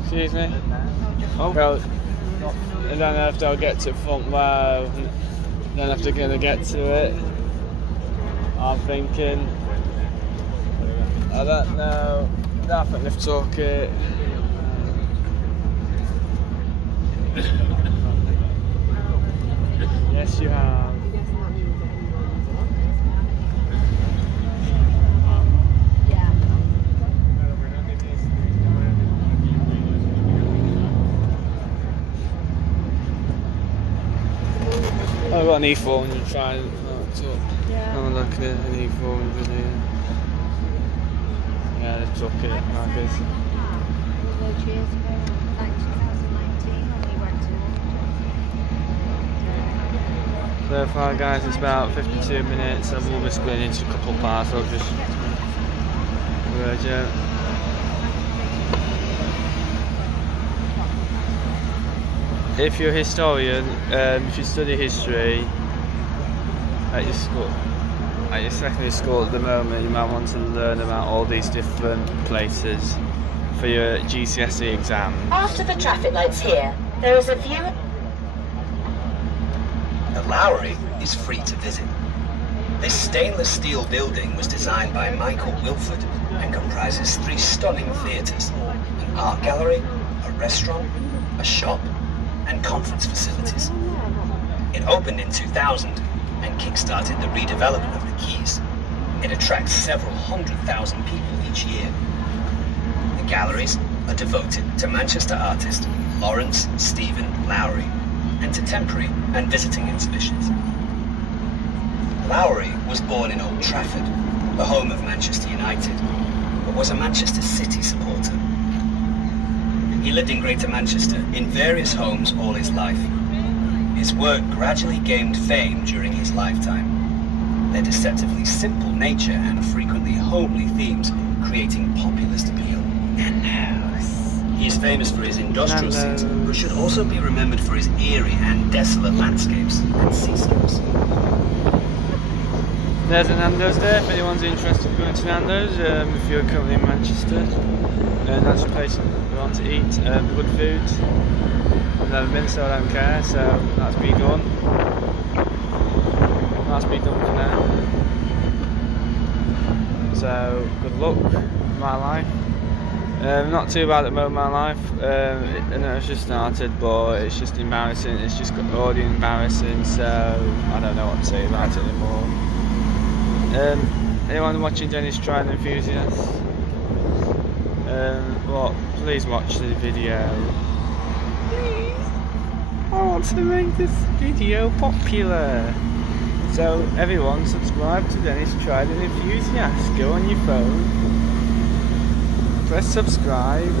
Excuse me. Oh, well, I don't know if they'll get to front row. Don't know if they're going to get to it. I'm thinking. I don't know. I think they've took it. Yes, you have. I've got an E400 trying have a look at an E400 here. Yeah, they took it, Marcus. So far guys, it's about 52 minutes and we'll be splitting into a couple of parts. I'll just merge out. If you're a historian, if you study history at your school, at your secondary school at the moment, you might want to learn about all these different places for your GCSE exam. After the traffic lights here, there is a view. The Lowry is free to visit. This stainless steel building was designed by Michael Wilford and comprises 3 stunning theatres, an art gallery, a restaurant, a shop, and conference facilities. It opened in 2000 and kick-started the redevelopment of the quays. It attracts several 100,000 people each year. The galleries are devoted to Manchester artist Lawrence Stephen Lowry and to temporary and visiting exhibitions. Lowry was born in Old Trafford, the home of Manchester United, but was a Manchester City supporter. He lived in Greater Manchester in various homes all his life. His work gradually gained fame during his lifetime, their deceptively simple nature and frequently homely themes creating populist appeal. He is famous for his industrial scenes, but should also be remembered for his eerie and desolate landscapes and seascapes. There's a Nando's there if anyone's interested in going to Nando's, if you're currently in Manchester. That's a place we want to eat, good food. I've never been, so I don't care, so that's me done. That's me done for now. So, good luck with my life. Not too bad at the moment, my life. I know it's just started, but it's just embarrassing. It's just already embarrassing, so I don't know what to say about it anymore. Anyone watching Dennis Trident Enthusiasts? Well, please watch the video. Please. I want to make this video popular. So everyone, subscribe to Dennis Trident Enthusiasts. Go on your phone, press subscribe.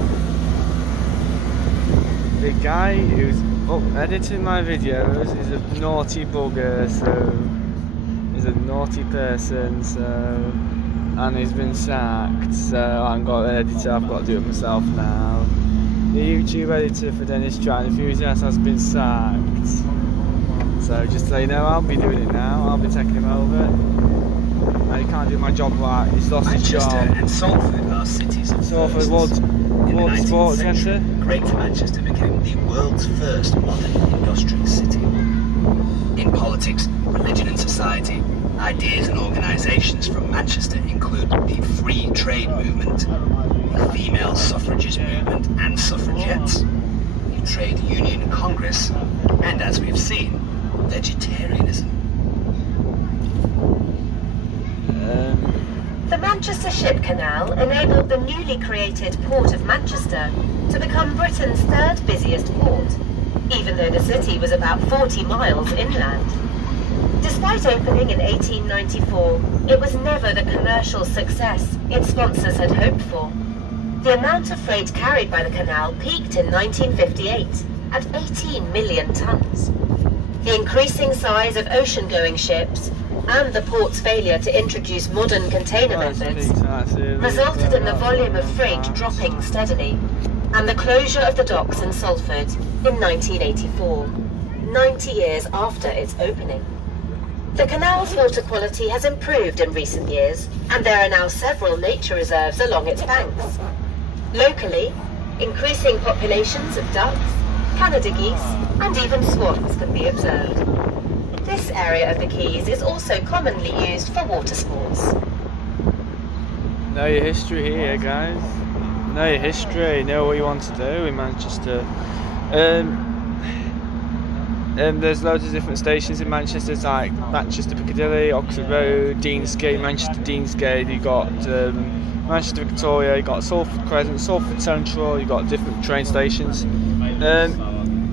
The guy who's editing my videos is a naughty bugger, so he's a naughty person, so, and he's been sacked, so I haven't got an editor, I've got to do it myself now. The YouTube editor for Dennis Trident Enthusiast has been sacked. So just to let you know, I'll be doing it now. I'll be taking him over. He can't do my job right. He's lost his job. Manchester and Salford are cities of Salford firsts. In the Ward 19th Sports century, Centre. Greater Manchester became the world's first modern industrial city. In politics, religion and society, ideas and organisations from Manchester include the free trade movement, the female suffragist movement and suffragettes, the trade union congress, and as we've seen, vegetarianism. The Manchester Ship Canal enabled the newly created Port of Manchester to become Britain's third busiest port, even though the city was about 40 miles inland. Despite opening in 1894, it was never the commercial success its sponsors had hoped for. The amount of freight carried by the canal peaked in 1958 at 18 million tons. The increasing size of ocean-going ships and the port's failure to introduce modern container methods resulted in the volume of freight dropping steadily, and the closure of the docks in Salford in 1984, 90 years after its opening. The canal's water quality has improved in recent years, and there are now several nature reserves along its banks. Locally, increasing populations of ducks, Canada geese, and even swans can be observed. This area of the quays is also commonly used for water sports. Know your history here, guys. Know your history, know what you want to do in Manchester. There's loads of different stations in Manchester, it's like Manchester Piccadilly, Oxford Road, Deansgate, Manchester Deansgate, you've got Manchester Victoria, you've got Salford Crescent, Salford Central, you've got different train stations.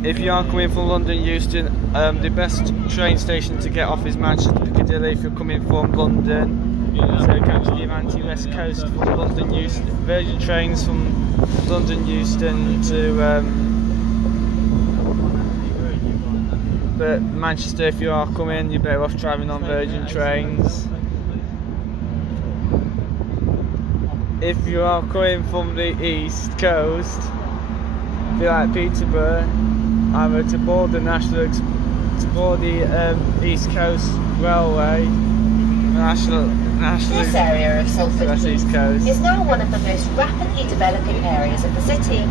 If you are coming from London Euston, the best train station to get off is Manchester Piccadilly if you're coming from London. So catch the Avanti West Coast from London Euston, Virgin trains from London Euston to but Manchester, if you are coming, you're better off driving on Virgin trains. If you are coming from the East Coast, be like Peterborough, either to board the East Coast Railway, This area of Salford East Coast. is now one of the most rapidly developing areas of the city,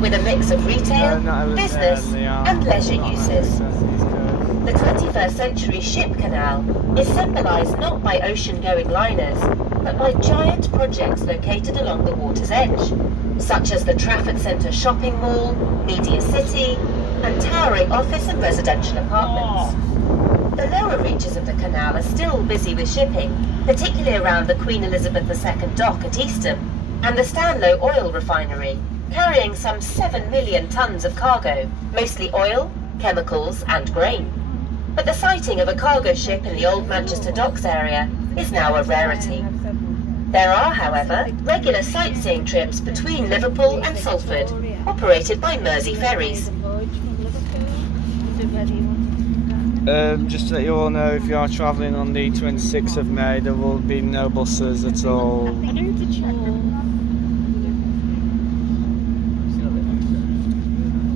with a mix of retail, business and leisure uses. The 21st century ship canal is symbolised not by ocean-going liners, but by giant projects located along the water's edge, such as the Trafford Centre shopping mall, Media City, and towering office and residential apartments. The lower reaches of the canal are still busy with shipping, particularly around the Queen Elizabeth II dock at Eastham and the Stanlow oil refinery, carrying some 7 million tonnes of cargo, mostly oil, chemicals and grain. But the sighting of a cargo ship in the Old Manchester Docks area is now a rarity. There are, however, regular sightseeing trips between Liverpool and Salford, operated by Mersey ferries. Just to let you all know, if you are travelling on the 26th of May, there will be no buses at all.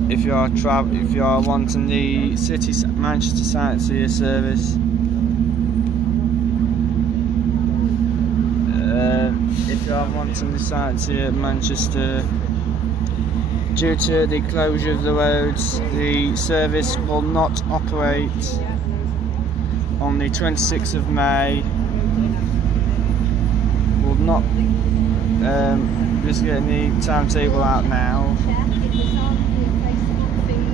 If you are wanting the City Manchester Sightseeing service, if you are wanting the sightseeing at Manchester, due to the closure of the roads, the service will not operate on the 26th of May. Will not. Just getting the timetable out now.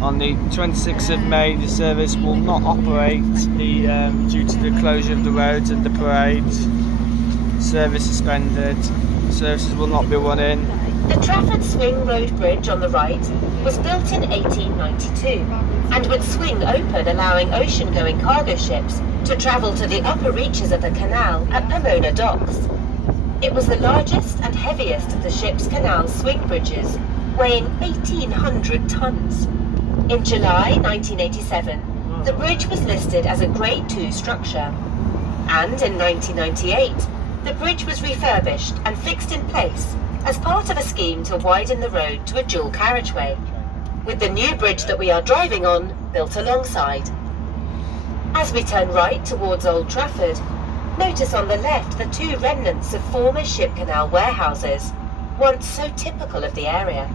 On the 26th of May, the service will not operate due to the closure of the roads and the parade. Service suspended. Services will not be running. The Trafford Swing Road Bridge on the right was built in 1892 and would swing open, allowing ocean-going cargo ships to travel to the upper reaches of the canal at Pomona Docks. It was the largest and heaviest of the ship's canal swing bridges, weighing 1,800 tons. In July 1987, the bridge was listed as a Grade 2 structure, and in 1998, the bridge was refurbished and fixed in place as part of a scheme to widen the road to a dual carriageway, with the new bridge that we are driving on built alongside. As we turn right towards Old Trafford, notice on the left the two remnants of former ship canal warehouses, once so typical of the area.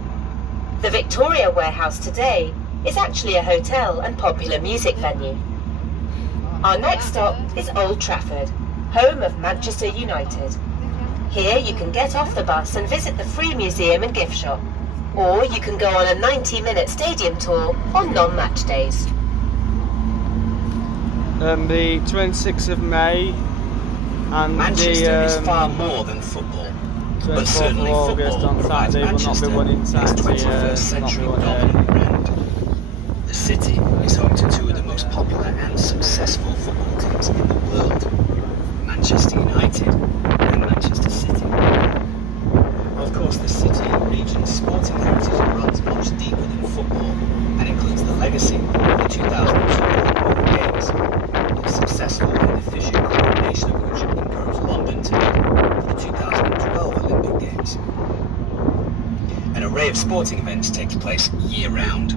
The Victoria warehouse today is actually a hotel and popular music venue. Our next stop is Old Trafford, home of Manchester United. Here you can get off the bus and visit the free museum and gift shop, or you can go on a 90-minute stadium tour on non-match days. The 26th of May and Manchester is the far more than football, but 24th certainly of August football on provides Saturday will not be Manchester running its taxi, 21st century not be dominant brand. The city is home to two of the most popular and successful football teams in the world, Manchester United and Manchester City. Of course, the city and region's sporting heritage runs much deeper than football and includes the legacy of the 2002 Olympic Games, the successful and efficient coordination of which encouraged London to for the 2012 Olympic Games. An array of sporting events takes place year-round.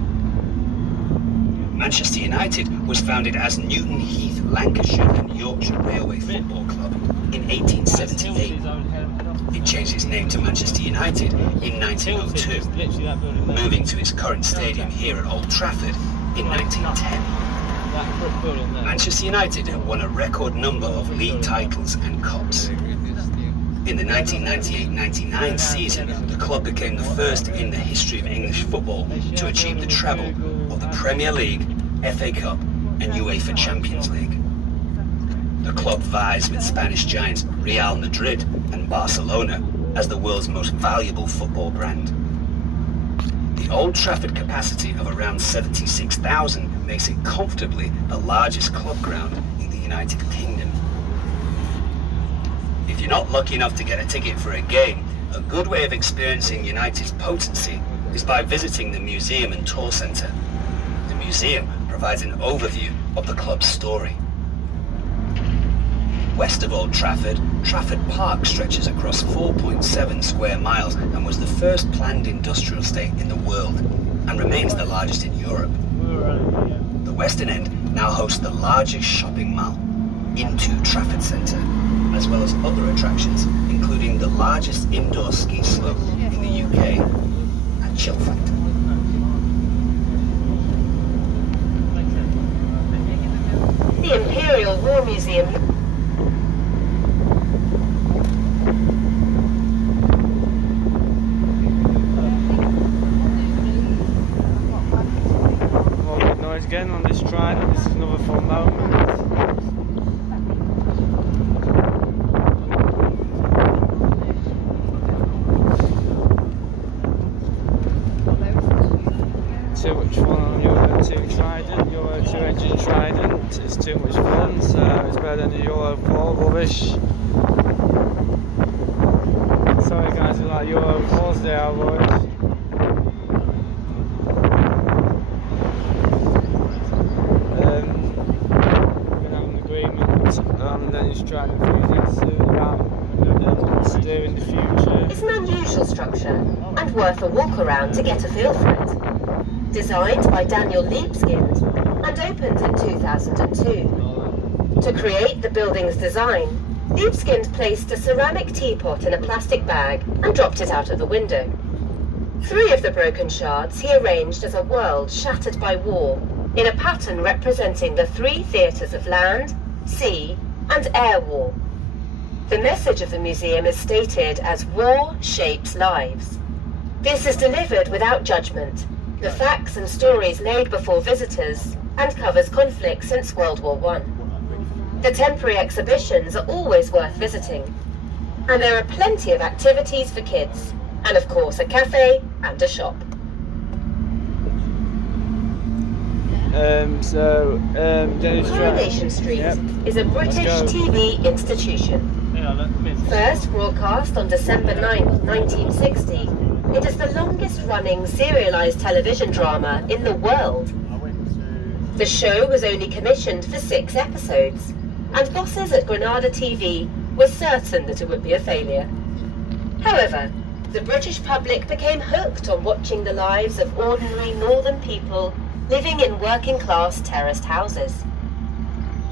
Manchester United was founded as Newton Heath, Lancashire and Yorkshire Railway Football Club in 1878. It changed its name to Manchester United in 1902, moving to its current stadium here at Old Trafford in 1910. Manchester United have won a record number of league titles and cups. In the 1998-99 season, the club became the first in the history of English football to achieve the treble of the Premier League, FA Cup and UEFA Champions League. The club vies with Spanish giants Real Madrid and Barcelona as the world's most valuable football brand. The Old Trafford capacity of around 76,000 makes it comfortably the largest club ground in the United Kingdom. If you're not lucky enough to get a ticket for a game, a good way of experiencing United's potency is by visiting the museum and tour centre. The museum provides an overview of the club's story. West of Old Trafford, Trafford Park stretches across 4.7 square miles and was the first planned industrial estate in the world and remains the largest in Europe. The western end now hosts the largest shopping mall into Trafford Centre, as well as other attractions, including the largest indoor ski slope in the UK at Chill Factor. The Imperial War Museum. Again on this trident, this is another fun moment. Too much fun on Euro 2 trident, Euro 2 engine trident, it's too much fun, so it's better than the Euro 4 rubbish. Sorry guys, we like Euro 4s, they are boys. And then he's trying to use it about steering the future. It's an unusual structure and worth a walk around to get a feel for it. Designed by Daniel Libeskind and opened in 2002. To create the building's design, Libeskind placed a ceramic teapot in a plastic bag and dropped it out of the window. 3 of the broken shards he arranged as a world shattered by war in a pattern representing the 3 theatres of land, sea and air war. The message of the museum is stated as "War shapes lives." This is delivered without judgment, the facts and stories laid before visitors, and covers conflict since World War I. The temporary exhibitions are always worth visiting, and there are plenty of activities for kids, and of course a cafe and a shop. Coronation Street is a British TV institution. First broadcast on December 9th, 1960, it is the longest running serialised television drama in the world. The show was only commissioned for 6 episodes, and bosses at Granada TV were certain that it would be a failure. However, the British public became hooked on watching the lives of ordinary northern people living in working-class terraced houses.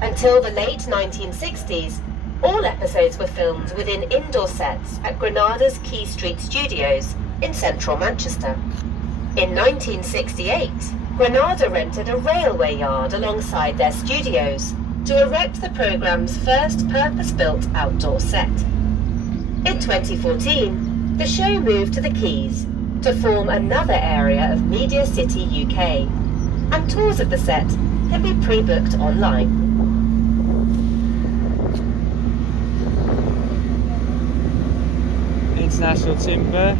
Until the late 1960s, all episodes were filmed within indoor sets at Granada's Quay Street Studios in central Manchester. In 1968, Granada rented a railway yard alongside their studios to erect the programme's first purpose-built outdoor set. In 2014, the show moved to the Keys to form another area of Media City UK, and tours of the set can be pre-booked online. International Timber.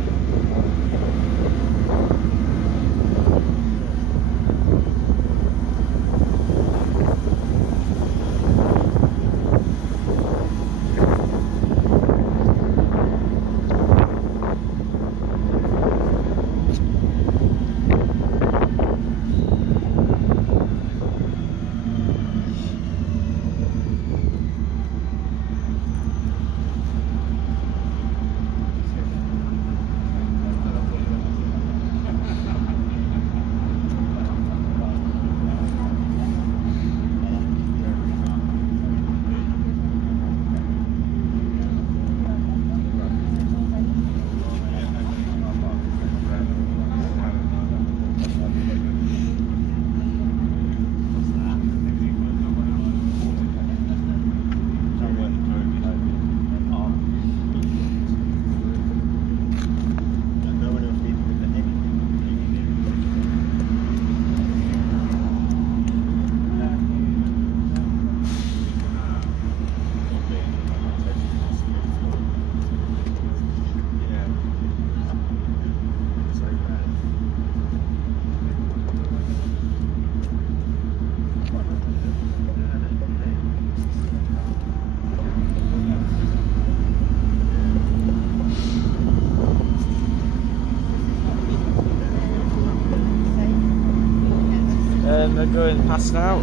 They're going past now.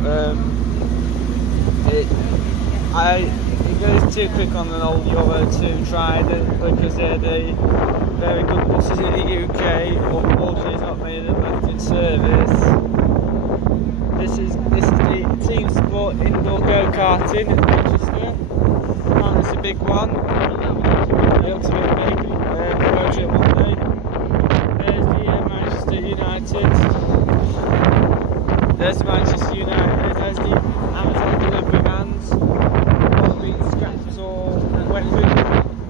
It goes too quick on an old Euro 2 Trident because they're the very good buses in the UK. Unfortunately, there's not many of them left in service. This is the Team Sport indoor go-karting in Manchester. Oh, it's a big one. The ultimate big project Monday. There's the Manchester United. There's Manchester United, there's the Amazon delivery vans, all being scrapped or wet with,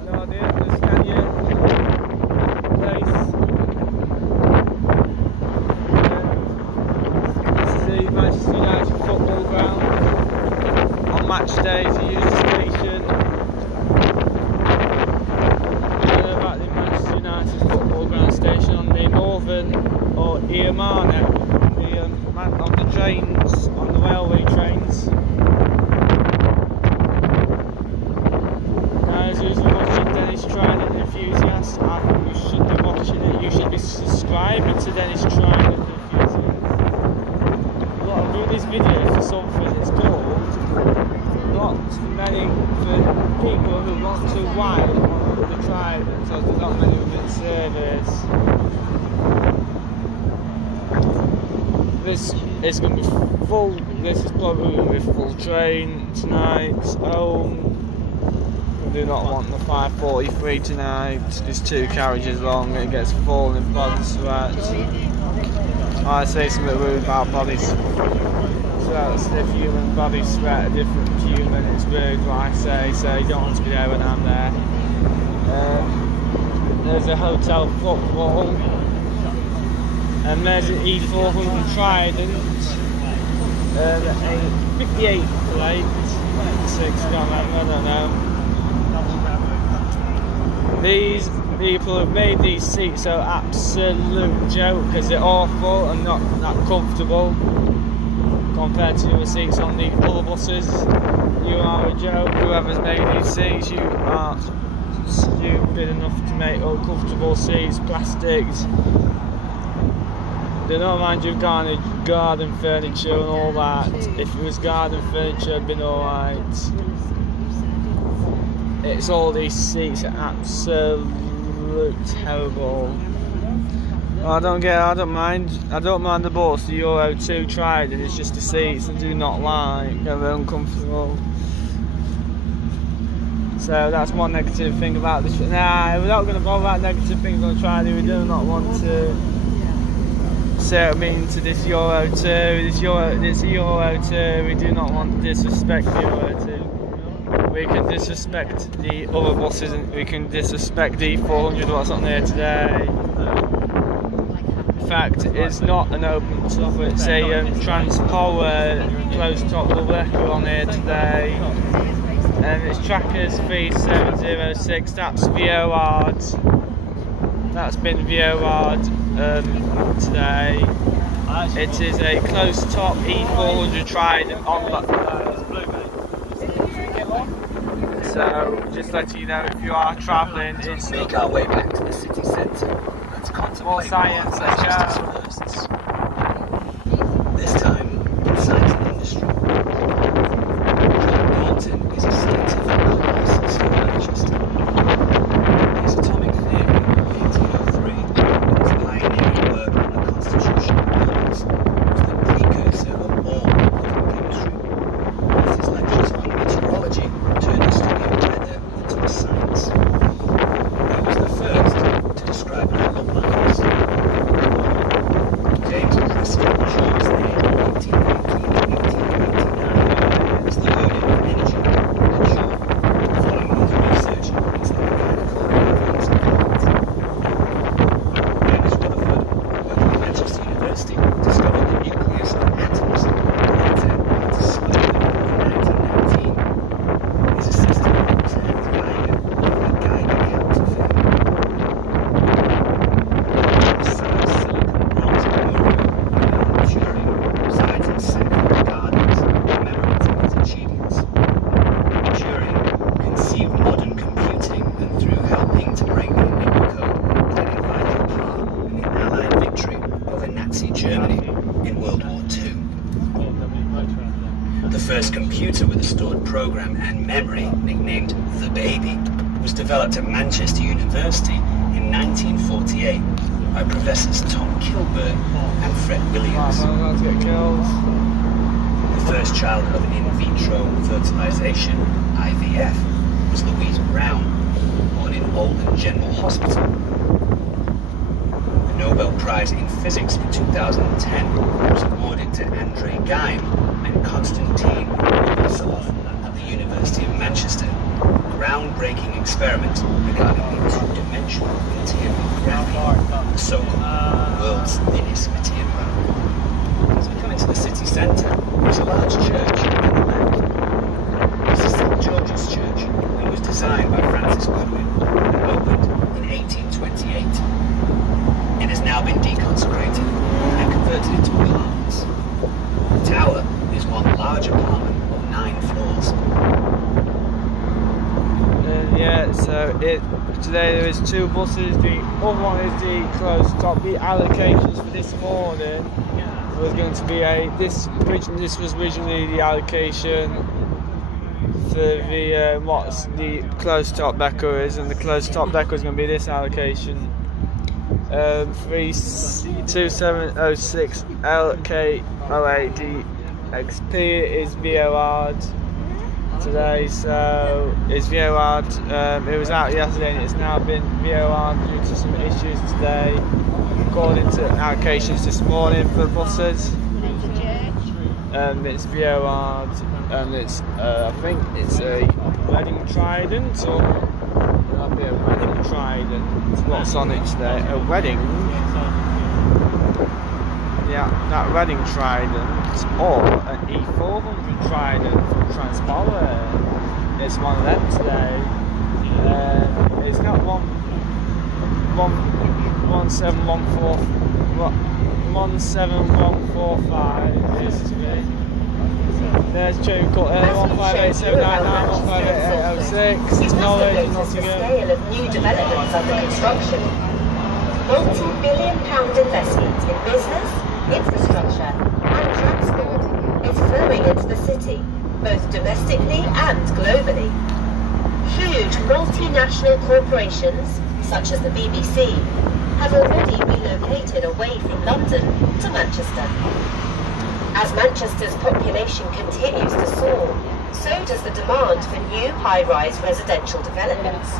no idea, the Scania place. This is the Manchester United football ground. On match days you use the station. And about the Manchester United football ground station on the northern or Iamana. On the trains, on the railway trains. Guys, who's watching Dennis Trident Enthusiast, I think you should be watching it. You should be subscribing to Dennis Trident Enthusiast. What I'm doing this video for something it's called Not Many for people who want to ride on the Trident, so there's not many within service. This is going to be full, this is probably going to be full train tonight, home. I do not want the 543 tonight, it's 2 carriages long, it gets full in body sweat. I say something rude about body sweat, stiff human body sweat, a different human, it's rude what I say, so you don't want to be there when I'm there. There's a hotel football. And there's an E400 Trident, a 58 plate, 6, I don't know. These people who've made these seats are absolute joke because they're awful and not that comfortable compared to the seats on the other buses. You are a joke, whoever's made these seats, you are stupid enough to make uncomfortable seats, plastics. Do not mind your garden furniture and all that. If it was garden furniture, it'd been alright. It's all these seats are absolute absolute terrible. I don't mind the bus, the Euro 2 Trident, it's just the seats I do not like, they're very uncomfortable. So that's one negative thing about this. Nah, we're not going to bother about negative things on the Trident. We do not want to say what I mean to this Euro 2, this Euro 2, we do not want to disrespect the Euro 2. We can disrespect the other buses and we can disrespect the 400 what's on there today. In fact, it's not an open top, it's a Transpower closed top double decker on here today. And it's Trackers 3706, that's VOR'd. That's been VOR'd today. It is a closed top E400 Trident on that. So, just letting you know if you are travelling, it's make our way back to the city centre. Let's contemplate more science, let's go. firsts. This time, in science and industry. John Dalton is a scientific licensed in Manchester. His atomic theory of 1803 and his pioneering work on the constitution of elements was the precursor of all modern chemistry. As his lectures on meteorology turned the study of weather into a science. He was the first to describe what it looked like us. James Prescott chose the age of 1819 to 1889 as the learning of energy and joy, following his research into the mechanical influence of elements. James Rutherford, working at Manchester University, discovered the nucleus of atoms, later into smoke in 1919. His assistant was Hans Geiger, a Geiger counterfeit. Besides silicon bronze memorial, Turing resides in Sackville Gardens, commemorating his achievements. Turing conceived modern computing and through helping to break the Enigma code, played a vital part in the Allied victory over Nazi Germany in World War II. The first computer with a stored program and memory, nicknamed the Baby, was developed at Manchester University in 1948 by Professors Tom Kilburn and Fred Williams. Let's get kills. The first child of in vitro fertilization, IVF, was Louise Brown, born in Oldham General Hospital. The Nobel Prize in Physics in 2010 was awarded to Andrei Geim and Konstantin Vasilov at the University of Manchester. Groundbreaking experiments regarding the two-dimensional material graphene, the so-called world's thinnest material. As we come into the city centre, there's a large church on the left. This is St George's Church and was designed by Francis Goodwin and opened in 1828. It has now been deconsecrated and converted into apartments. The tower is one large apartment of 9 floors. Yeah, so today there is 2 buses. The other one is the closed top. The allocations for this morning was going to be this was originally the allocation for the what's the closed top decker is, and the closed top decker is going to be this allocation. 32706 LK08DXP is VOR'd today, so it's VOR'd. It was out yesterday and it's now been VOR'd due to some issues today, according to allocations this morning for buses. It's VOR'd and it's I think it's a Reading Trident, or that'll be a Reading Trident. What's on it today? A Reading. Yeah, that Reading Trident, or an E400 Trident from Transpower. It's one of them today. It's got 17145 used to be. There's June Cut 1587991 15806. Knowledge and the scale of new developments under construction. Multi-billion-pound investment in business, infrastructure and transport is flowing into the city, both domestically and globally. Huge multinational corporations such as the BBC, have already relocated away from London to Manchester. As Manchester's population continues to soar, so does the demand for new high-rise residential developments,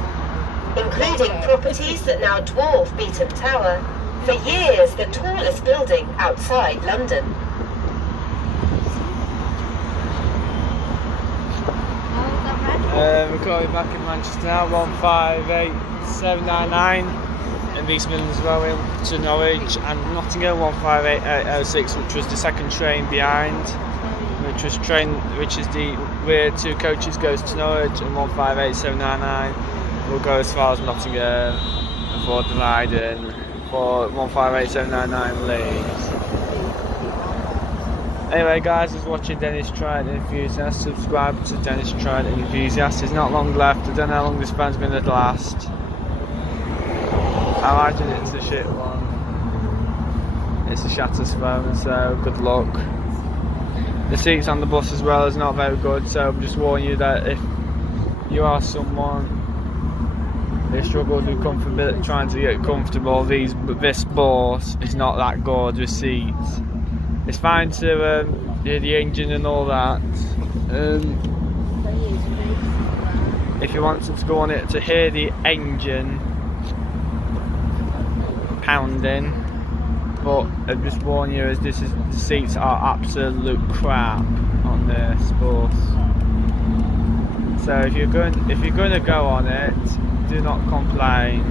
including properties that now dwarf Beetham Tower, for years the tallest building outside London. We're currently back in Manchester now, 158799 in East Midlands Railway to Norwich, and Nottingham 158806, which was the second train behind, which is the where 2 coaches goes to Norwich, and 158799 will go as far as Nottingham before dividing for 158799 leaves. Anyway guys, I was watching Dennis Trident Enthusiast. Subscribe to Dennis Trident Enthusiast. There's not long left. I don't know how long this span's going to last. I imagine it's a shit one. It's a Shatter's phone, so good luck. The seats on the bus as well is not very good, so I'm just warning you that if you are someone who struggles with trying to get comfortable, this bus is not that good with seats. It's fine to hear the engine and all that. If you want to go on it to hear the engine pounding, but I just warn you, as the seats are absolute crap on this bus. So if you're going to go on it, do not complain.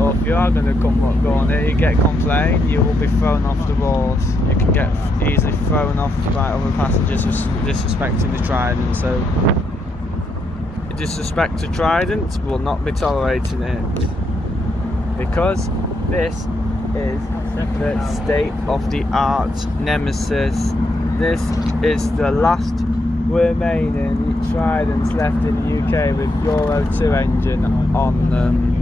Or if you are going to go on it, you get complained, you will be thrown off the bus. You can get easily thrown off by other passengers for disrespecting the Trident. So, disrespect to Trident, will not be tolerating it, because this is the state-of-the-art Nemesis. This is the last remaining Tridents left in the UK with Euro 2 engine on them.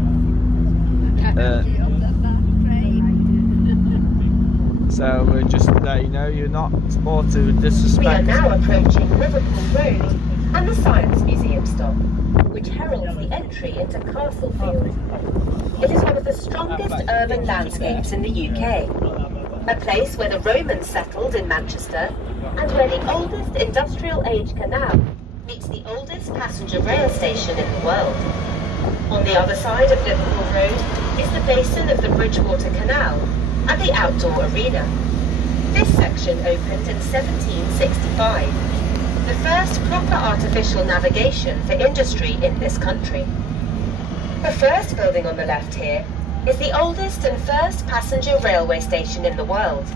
So we're just let you know you're not ought to disrespect. We are now approaching Liverpool Road and the Science Museum stop, which heralds the entry into Castlefield. It is one of the strongest urban landscapes in the UK, a place where the Romans settled in Manchester, and where the oldest industrial age canal meets the oldest passenger rail station in the world. On the other side of Liverpool Road is the basin of the Bridgewater Canal and the outdoor arena. This section opened in 1765, the first proper artificial navigation for industry in this country. The first building on the left here is the oldest and first passenger railway station in the world.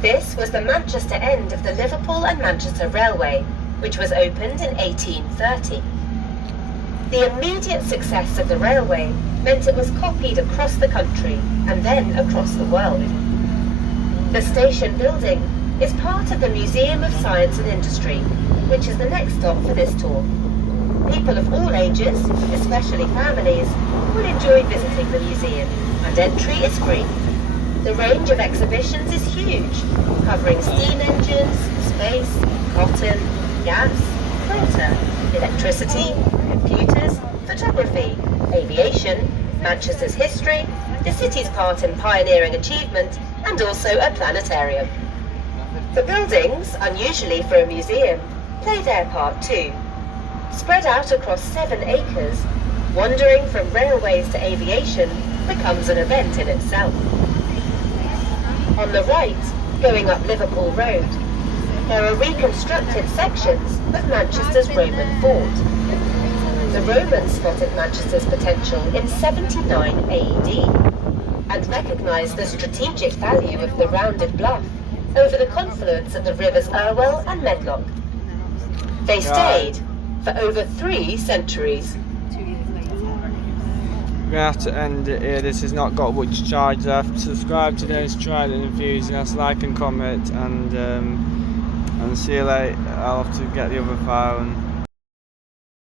This was the Manchester end of the Liverpool and Manchester Railway, which was opened in 1830. The immediate success of the railway meant it was copied across the country and then across the world. The station building is part of the Museum of Science and Industry, which is the next stop for this tour. People of all ages, especially families, will enjoy visiting the museum, and entry is free. The range of exhibitions is huge, covering steam engines, space, cotton, gas, water, electricity, computers, photography, aviation, Manchester's history, the city's part in pioneering achievement, and also a planetarium. The buildings, unusually for a museum, play their part too. Spread out across 7 acres, wandering from railways to aviation becomes an event in itself. On the right, going up Liverpool Road, there are reconstructed sections of Manchester's Roman fort. The Romans spotted Manchester's potential in 79 AD and recognised the strategic value of the rounded bluff over the confluence of the rivers Irwell and Medlock. They stayed for over 3 centuries. We're going to have to end it here. This has not got much charge left. Subscribe to Dennis Trident Enthusiast, like and comment, and see you later. I'll have to get the other phone.